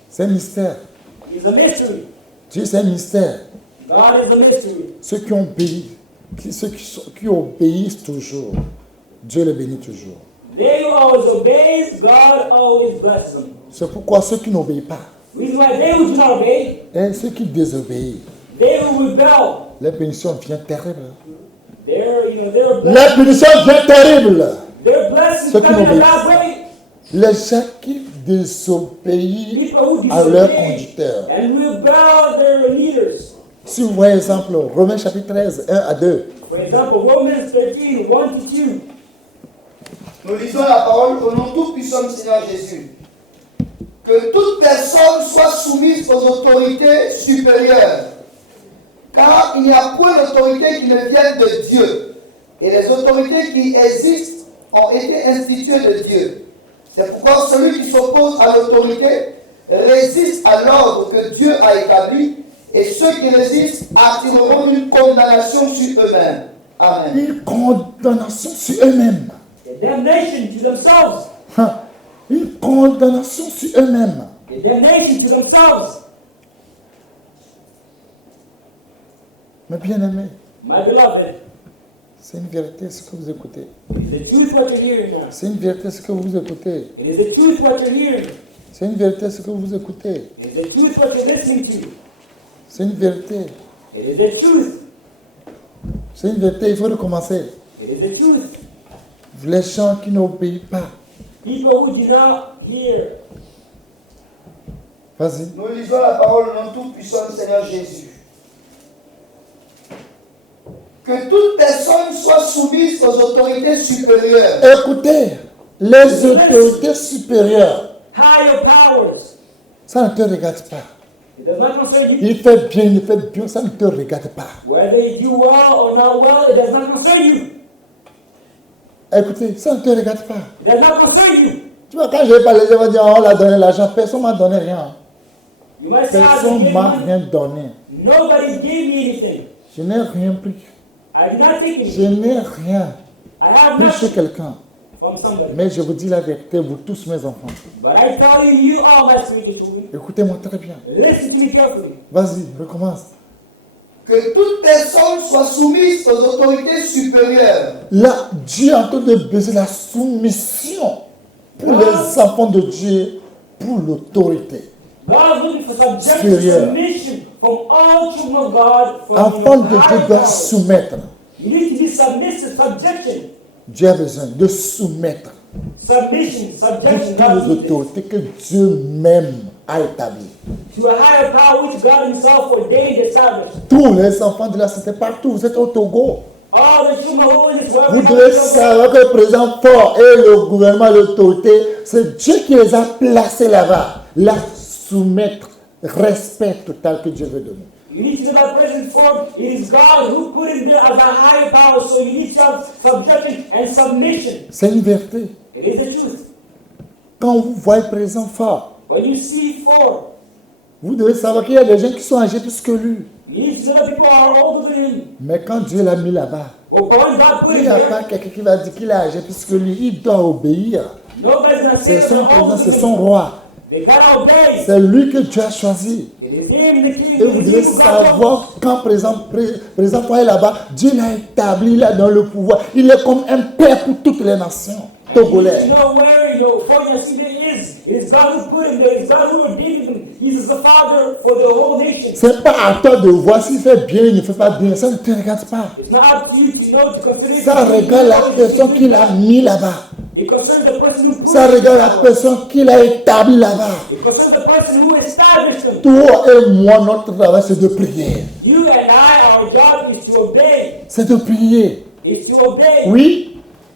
C'est un mystère. He's a mystery. Dieu, c'est un mystère. God is a mystery. Ceux qui obéissent, qui obéissent toujours, Dieu les bénit toujours. They who always obeys, God always blesses them. C'est pourquoi ceux qui n'obéissent pas, Reason why they who do not obey, et ceux qui désobéissent, they who rebel, la punition vient terrible. their La punition vient terrible. blessings Ceux qui come in a n'obéissent. bad way. Les gens qui désobéissent People who à leur disobey conducteur. and rebel their leaders. Si vous voyez exemple, Romains chapitre 13, 1 à 2. For example, Romans 13, 1 to 2. Nous lisons la parole au nom tout-puissant du Seigneur Jésus. Que toute personne soit soumise aux autorités supérieures. Car il n'y a point d'autorité qui ne vienne de Dieu. Et les autorités qui existent ont été instituées de Dieu. C'est pourquoi celui qui s'oppose à l'autorité résiste à l'ordre que Dieu a établi. Et ceux qui résistent attireront une condamnation sur eux-mêmes. Amen. Une condamnation sur eux-mêmes. A damnation to themselves. Une condamnation sur eux-mêmes. A damnation to themselves. Mais bien aimé, My beloved, c'est une vérité ce que vous écoutez. it is the truth what you're hearing now. C'est une vérité ce que vous écoutez. It is the truth what you're hearing. C'est une vérité ce que vous écoutez. It is the truth what you're listening to. C'est une vérité. It is the truth. C'est une vérité, il faut recommencer. It is the truth. Les gens qui n'obéissent pas. People who do not hear. Vas-y. Nous lisons la parole au nom tout-puissant du Seigneur Jésus. Que toute personne soit soumise aux autorités supérieures. Écoutez, les autorités supérieures, Higher powers. ça ne te regarde pas. It does not concern you. Il fait bien, ça ne te regarde pas. Whether you do well or not well, it does not concern you. Écoutez, ça ne te regarde pas. It does not concern you. Tu vois, quand je vais parler, je vais dire, oh, on l'a donné l'argent. Personne ne m'a donné rien. You might say, Personne ne m'a rien donné. nobody gave me anything. Je n'ai rien pris. I did not take Je anything. n'ai rien I have pris chez nothing quelqu'un. from somebody. Mais je vous dis la vérité, vous tous mes enfants. But I tell you, you all must read it to me. Écoutez-moi très bien. Listen to me carefully. Vas-y, recommence. Que toute personne soit soumise aux autorités supérieures. Là, Dieu est en train de baiser la soumission pour les enfants de Dieu, pour l'autorité. God is looking for subjection, Superior. submission from all children of God. From Enfant de Dieu high doit powers. soumettre. You need to be submissive, subjection. Dieu a besoin de soumettre Submission, subjection, toutes les God needs it. autorités que Dieu même a établies. To a higher power which God Himself ordained and established. Tous les enfants de la cité, partout, vous êtes au Togo. All the children who in this world. Vous devez savoir que le président fort et le gouvernement, l'autorité, c'est Dieu qui les a placés là-bas. La soumettre, respect total que Dieu veut donner. You need to know that present form. It is God who put him there as a higher power. So you need to have subjection and submission. C'est une vérité. It is the truth. Quand vous voyez le président fort, When you see form, vous devez savoir qu'il y a des gens qui sont âgés plus que lui. you need to know that people are older than him. Mais quand Dieu l'a mis là-bas, Well, when God put il him n'y a there, pas quelqu'un qui va dire qu'il est âgé plus que lui. Il doit obéir. nobody's going to say C'est that son they're older président, c'est than son him. roi. They gotta obey. C'est lui que Dieu a choisi. It is him, the king. Et vous devez savoir quand président Faye est là-bas, Dieu l'a établi là dans le pouvoir. Il est comme un père pour toutes les nations togolaises. You know where, for you see there is. It is God who put him there. It is God who ordained him. He is the father for the whole nation. C'est pas à toi de voir s'il fait bien, il ne fait pas bien. Ça ne te regarde pas. It's not up to you to know, to consider. Ça regarde la personne qui l'a mis là-bas. It concerns the person who put Ça him regarde la there. personne qui l'a établi là-bas. It concerns the person who established him. Toi et moi, notre travail, c'est de prier. You and I, our job is to obey. C'est de prier. Is to obey. Oui,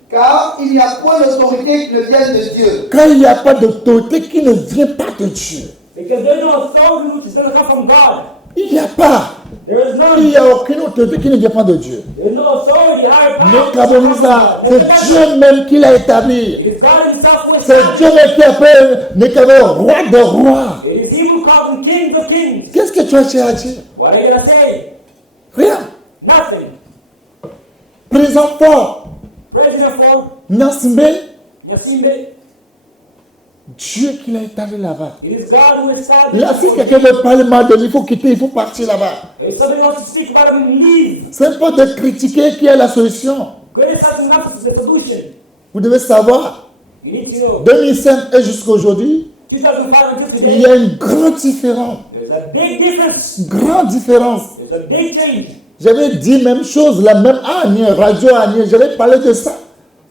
Car il n'y a point d'autorité qui ne vienne de Dieu. quand il n'y a pas d'autorité qui ne vient pas de Dieu. Because there's no authority which is going to come from God. Il n'y a pas. There is Il none. n'y a aucune autorité qui ne vient pas de Dieu. There's no authority, higher power. Ne cabonez ça. C'est Dieu même qui l'a établi. It is God Himself who C'est Dieu established. même qui appelle Nekabé roi des rois. It is He who called him King of Kings. Qu'est-ce que tu as à dire? What are you going to say? Rien. Nothing. Présent fort. President Ford, Nasimbe, Yasimbe, Dieu qui l'a établi là-bas. it is God who established. Là, si quelqu'un veut parler mal de lui, il faut quitter, il faut partir là-bas. If somebody wants to speak about him, leave. C'est pas de critiquer qui est la solution. Criticize not the solution. Vous devez savoir, You need to know. 2005 et jusqu'à aujourd'hui, 2005 until il today, y a une grande différence. there's a big difference. Grande différence. There's a big change. J'avais dit même chose, la même année, radio année, j'avais parlé de ça.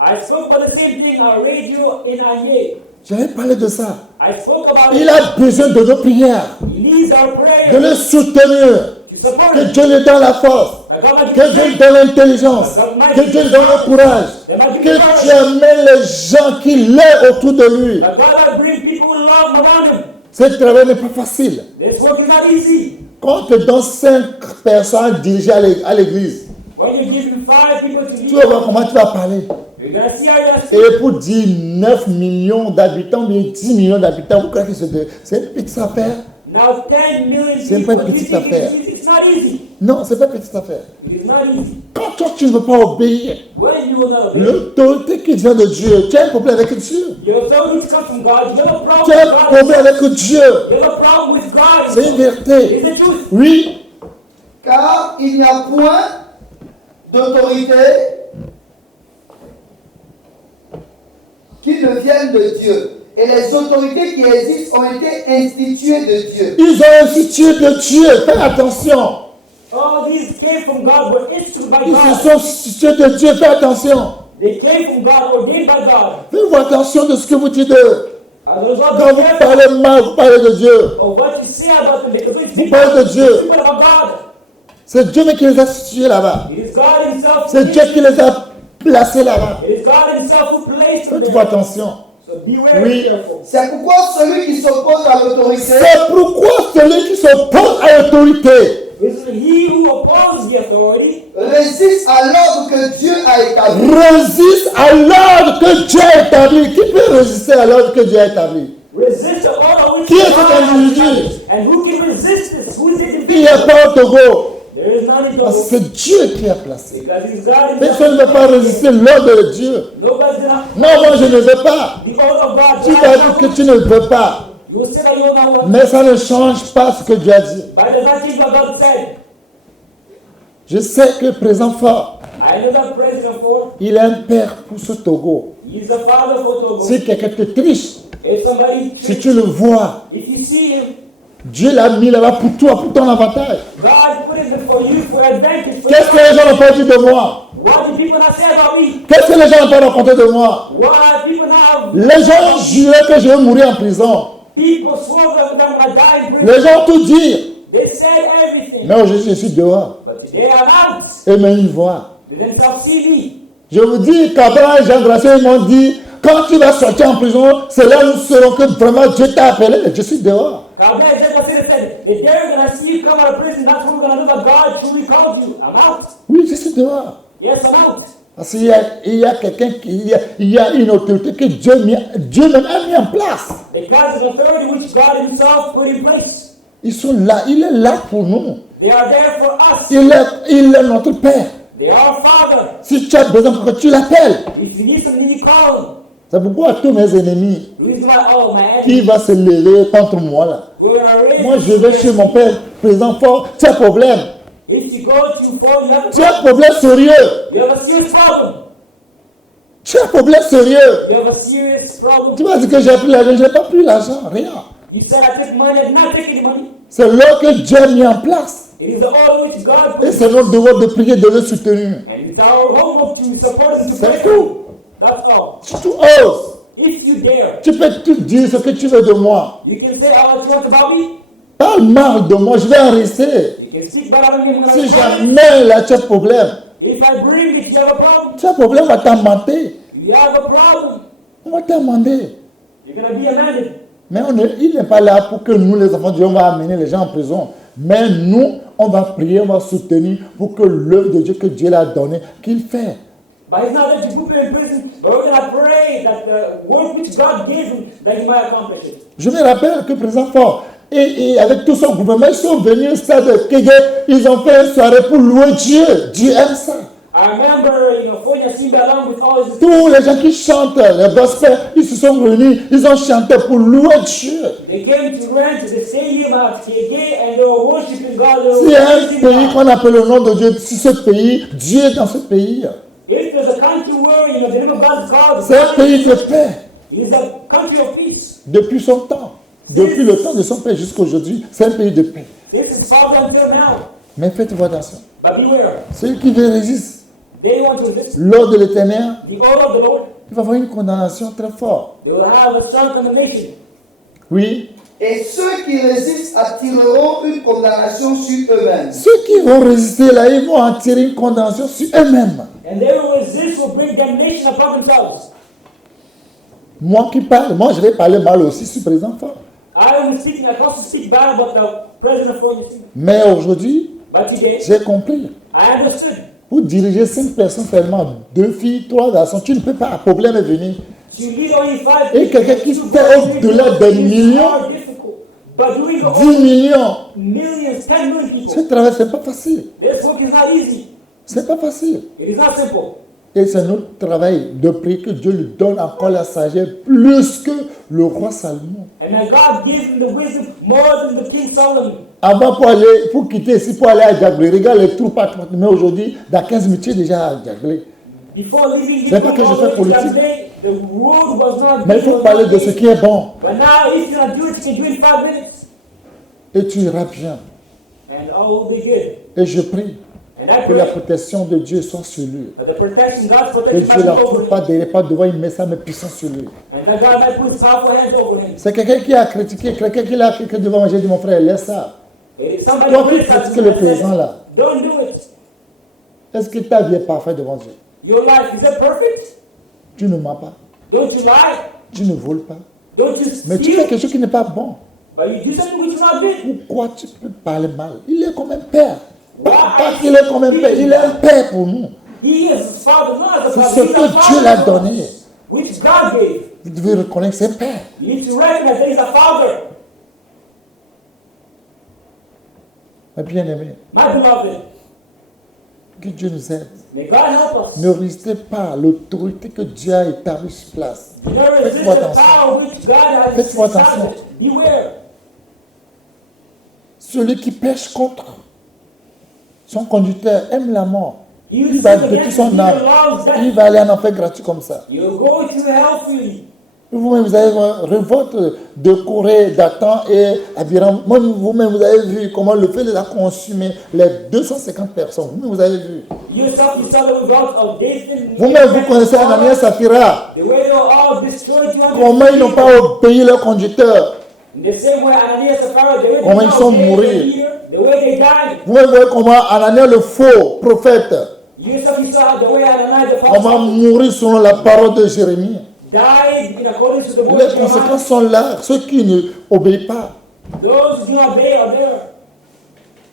I spoke about the same thing on radio in Anye. J'avais parlé de ça. I spoke about Il it. a besoin de nos prières, He needs our de prayer le soutenir, to support que him. Dieu lui donne la force, That God might que Dieu lui donne l'intelligence, que Dieu lui donne le courage, que Dieu amène les gens qui l'aiment autour de lui. That God might bring people with love around him. Ce travail n'est pas facile. This work is not easy. Quand on te donne 5 personnes à diriger à l'église, When you give him 5 people to tu lead, vas voir comment tu vas parler. you're going to see how you're going to speak. Et pour dire 9 millions d'habitants, mais 10 millions d'habitants, vous croyez que c'est une petite affaire? Now 10 million C'est people, pas une you petite think affaire. it's not easy. Non, c'est pas une petite affaire. It is not easy. Quand toi, tu ne veux pas obéir, When you will not obey, l'autorité qui vient de Dieu, tu as un problème avec Dieu. your authority comes from God. You have a problem Tu as un with God. problème avec Dieu. You have a problem with God. C'est une vérité. It's the truth. Oui, Car il n'y a point d'autorité qui ne viennent de Dieu. Et les autorités qui existent ont été instituées de Dieu. ils ont institué de Dieu. Fais attention. All these came from God, were instituted by Ils se God. sont institués de Dieu. Fais attention. They came from God, ordained by God. Faites attention de ce que vous dites d'eux. As a result, Quand vous parlez mal, vous parlez de Dieu. of what you say about them, because Vous parlez de Dieu. speak about God. C'est Dieu qui les a institués là-bas. It is God Himself. C'est Dieu qui les a placés là-bas. It is God Himself who placed them Faites there. attention. So beware Oui. and careful. C'est pourquoi celui qui s'oppose à l'autorité C'est pourquoi celui qui s'oppose à l'autorité, Listen, he who opposes the authority résiste à l'ordre que Dieu a établi. résiste à l'ordre que Dieu a établi. Qui peut résister à l'ordre que Dieu a établi? resist the order which Qui est cet God has individu? established. And who can resist this? Who is it? Il n'y a pas au Togo. There is none in Parce que Togo. c'est Dieu qui a placé. Because it's God Personne ne himself. peut pas résister l'ordre de Dieu. Nobody's gonna. Non, moi je ne veux pas. The order of God. Tu vas dire que tu ne veux pas. You will say that you will not want. Mais ça ne change pas ce que Dieu a dit. But does not change what God said. Je sais que présent fort, I know that President Ford, il est un père pour ce Togo. he's a father for Togo. Si quelqu'un te triche, If somebody si tu le vois, if you see him, Dieu l'a mis là-bas pour toi, pour ton avantage. God put it for you for advantage. For Qu'est-ce que les gens n'ont pas dit de moi? What do people not say about me? Qu'est-ce que les gens n'ont pas raconté de moi? What are people now? Les gens juraient que je vais mourir en prison. People swore that I'm gonna die in prison. Les gens ont tout dit. They said everything. Mais aujourd'hui, je suis dehors. But today I'm out. Et même ils voient. They themselves see me. Je vous dis qu'Abraham et Jean Gracieux ils m'ont dit, quand tu vas sortir en prison, c'est là où nous saurons que vraiment Dieu t'a appelé. Je suis dehors. God bless them. Said, if they're gonna see you come out of prison, that's what we're gonna do. But God truly called you. I'm out. Oui, je suis dehors. Yes, I'm out. Parce qu'il y a quelqu'un il y a une autorité que Dieu même a mis en place. Because of the authority which God Himself put in place. Ils sont là, il est là pour nous. They are there for us. Il est notre Père. They are Father. Si tu as besoin que tu l'appelles, If you need something, you call Him. c'est pourquoi tous mes ennemis The reason why, oh my qui enemy, va se lever contre moi là. we're gonna raise. Moi je vais chez mon Père, président fort, tu as un problème. If you go to fall, you have Tu as un problème sérieux. you have a serious problem. Tu as un problème sérieux. You have a serious problem. Tu m'as dit que j'ai pris l'argent, je n'ai pas pris l'argent, rien. You said I took money, I did not take any money. C'est l'ordre que Dieu a mis en place. It is the order which God put. Et c'est notre devoir de prier, de le soutenir. And it's our homework to support and to C'est pray. tout. That's all. Si tu oses, If you dare, tu peux tout dire ce que tu veux de moi. you can say what you want about me. Parle mal de moi, je vais en rester. You can speak bad about me. I'm Si gonna fight. jamais là tu as un problème, If I bring it, you have a problem. tu as un problème, on va t'amender. You have a problem. On va t'amender. You're gonna be amended. Mais il n'est pas là pour que nous, les enfants de Dieu, on va amener les gens en prison. Mais nous, on va prier, on va soutenir pour que l'œuvre de Dieu que Dieu l'a donnée, qu'il fait. But he's not let you put him in prison. But we're gonna pray that the work which God gave him, that he might accomplish it. Je me rappelle que président Fort, et avec tout son gouvernement, ils sont venus au stade de Kégué, ils ont fait une soirée pour louer Dieu. Dieu aime ça. I remember, Fonya Simba along with all his Tous les gens qui chantent le gospel, ils se sont réunis, ils ont chanté pour louer Dieu. they came to rent the stadium at KG and they were worshiping God. They S'il were y a un praising pays God. qu'on appelle le nom de Dieu, si ce pays, Dieu est dans ce pays. If there's a country where the name of God is called, C'est un pays de paix. it is a country of peace. Depuis son temps, depuis le temps de son père jusqu'à aujourd'hui, c'est un pays de paix. This is followed until now. Mais faites-vous attention. But beware, Celui qui veut résister they want to resist l'ordre de l'Éternel, the order of the Lord. il va avoir une condamnation très forte. They will have a strong condemnation. Oui, Et ceux qui résistent attireront une condamnation sur eux-mêmes. ceux qui vont résister là, ils vont en tirer une condamnation sur eux-mêmes. And they will resist, will bring damnation upon themselves. Moi qui parle, moi je vais parler mal aussi sur le président Fort. I am speaking, I can also speak bad about the president of Fonya Simba. Mais aujourd'hui, But today, j'ai compris. I understood. Pour diriger 5 personnes seulement, 2 filles, 3 garçons, tu ne peux pas, un problème est venu. To lead only 5 Et quelqu'un qui to fait go au-delà des is millions, hard, difficult. But doing 10 millions, millions, 10 million ce people, travail, c'est pas facile. this work is not easy. C'est pas facile. It is not simple. Et c'est notre travail de prier que Dieu lui donne encore la sagesse plus que le roi Salomon. And then God gave him the wisdom more than the King Solomon. Avant pour quitter ici, pour aller à Djaglé, regarde les troupes à 30 mais aujourd'hui, dans 15 minutes, tu es déjà à Djaglé. Before leaving C'est pas que je fais all the way to politique. Djambe, the road was not Mais il faut parler de ce qui est bon. But now, if you're not doing it, you can do it in 5 minutes. Et tu iras bien. And all will be good. Et je prie And I que la pray protection de Dieu soit sur lui. that the protection, God's Que protection, Dieu ne la might be over trouve him. pas derrière, pas devant, il met sa main puissante sur lui. And that God might put his powerful hands over him. C'est quelqu'un qui a critiqué, quelqu'un qui l'a critiqué devant moi. J'ai dit, mon frère, laisse ça. If somebody Toi qui criticizes critiques you le and says, président là, don't do it. est-ce que ta vie est parfaite devant Dieu? Your life, is it perfect? Tu ne mens pas, Don't you lie? tu ne voles pas. Don't you Mais tu fais steal? quelque chose qui n'est pas bon. But you do something which is not good. Pourquoi tu peux parler mal? Il est comme un père. Why Pas qu'il est comme un père, il est un père pour nous. He is his father, not as a C'est father. ce He's a que Dieu l'a father to donné. us, which God gave. Vous devez reconnaître que c'est un père. You need to recognize that he's a father. Mais bien aimé, My beloved, que Dieu nous aide. may God help us. Ne résistez pas à l'autorité que Dieu a établie sur place. Do not resist Faites-moi the attention. power which God has Faites-moi attention. established. Beware. Celui qui pêche contre son conducteur aime la mort. You Il va sin de toute against son him, âme. he loves Il death. va aller en enfer gratuit comme ça. You're going to hell freely. Vous-même, vous avez une révolte de Corée, d'Atan et Abiram. Vous-même, vous avez vu comment le fait les a consumé les 250 personnes. Vous-même, vous avez vu. Yourself, you saw the result of Dathan. Vous-même, vous connaissez Ananias et Saphira. The way they were all destroyed. Comment ils n'ont pas obéi leur conducteur. In the same way, Ananias and Sapphira, the way Comment they ils sont obeyed mourus. their leader, the way they died. Vous-même, voyez comment Ananias, le faux prophète, Yourself, you saw the way Ananias the comment false mourir selon la parole de Jérémie. died in accordance with the word Les of Jeremiah. conséquences sont là. Ceux qui ne obéissent pas. Those who do not obey are there.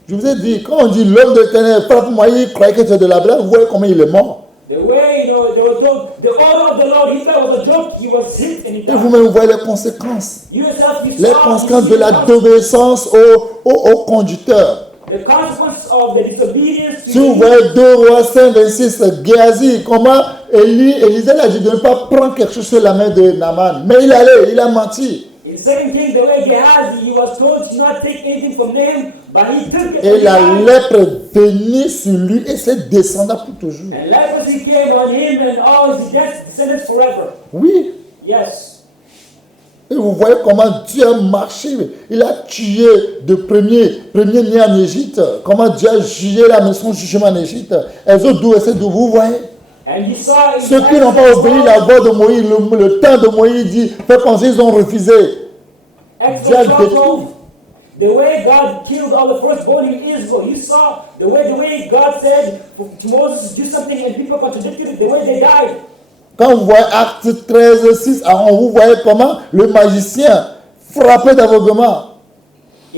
Je vous ai dit, quand on dit l'homme de ténèbres, frappe-moi, il croyait que c'était de la blague. Vous voyez comment il est mort. The way, they were told, the order of the Lord, he thought it was a joke, he was hit and he Et died. vous-même, vous voyez les conséquences. Yourself, you Les saw, conséquences you de see la the désobéissance au conducteur. consequence of the disobedience. Si vous voyez 2 Rois 5, 26, Géasi, comment Élisée a dit de ne pas prendre quelque chose sur la main de Naaman. Mais il allait, il a menti. In 2 Kings, the way Gehazi, he was told to not take anything from them, but he took it. Et la lèpre venait sur lui et se descendait pour toujours. And leprosy came on him and all his descendants forever. Oui. Yes. Et vous voyez comment Dieu a marché. Il a tué de premier né en Égypte. Comment Dieu a jugé la maison jugement en Égypte. Exode 12, verset 12. Vous voyez. And you saw Ceux qui n'ont pas obéi la voix de Moïse, le temps de Moïse dit, fait comme s'ils ont refusé. Dieu a Exodus détruit. 12, the way God killed all the firstborn in Israel. You saw the way God said to Moses to do something and people contradicted it, the way they died. Quand vous voyez Acte 13, 6, vous voyez comment le magicien frappait d'aveuglement.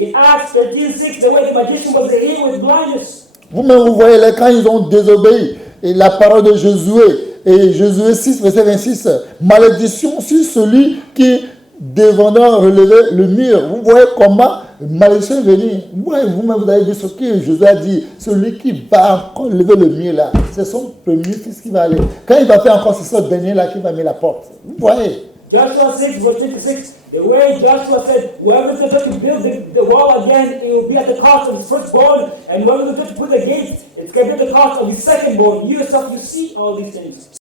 In Acts 13:6, the way the magician was healed with blindness. Vous-même, vous voyez là, quand ils ont désobéi, et la parole de Josué, et Josué 6, verset 26, malédiction sur celui qui devant relever le mur. Vous voyez comment malédiction est venu. Vous-même, vous avez vu ce que Josué a dit. Celui qui va encore lever le mur là, c'est son premier fils qui va aller. Quand il va faire encore, c'est ce dernier là qui va mettre la porte. Vous voyez. Joshua 6, verse 56, the way Joshua said, whoever is going to build the wall again, it will be at the cost of his firstborn, and whoever is going to put the gates, it's going to be at the cost of his secondborn. You yourself, you see all these things.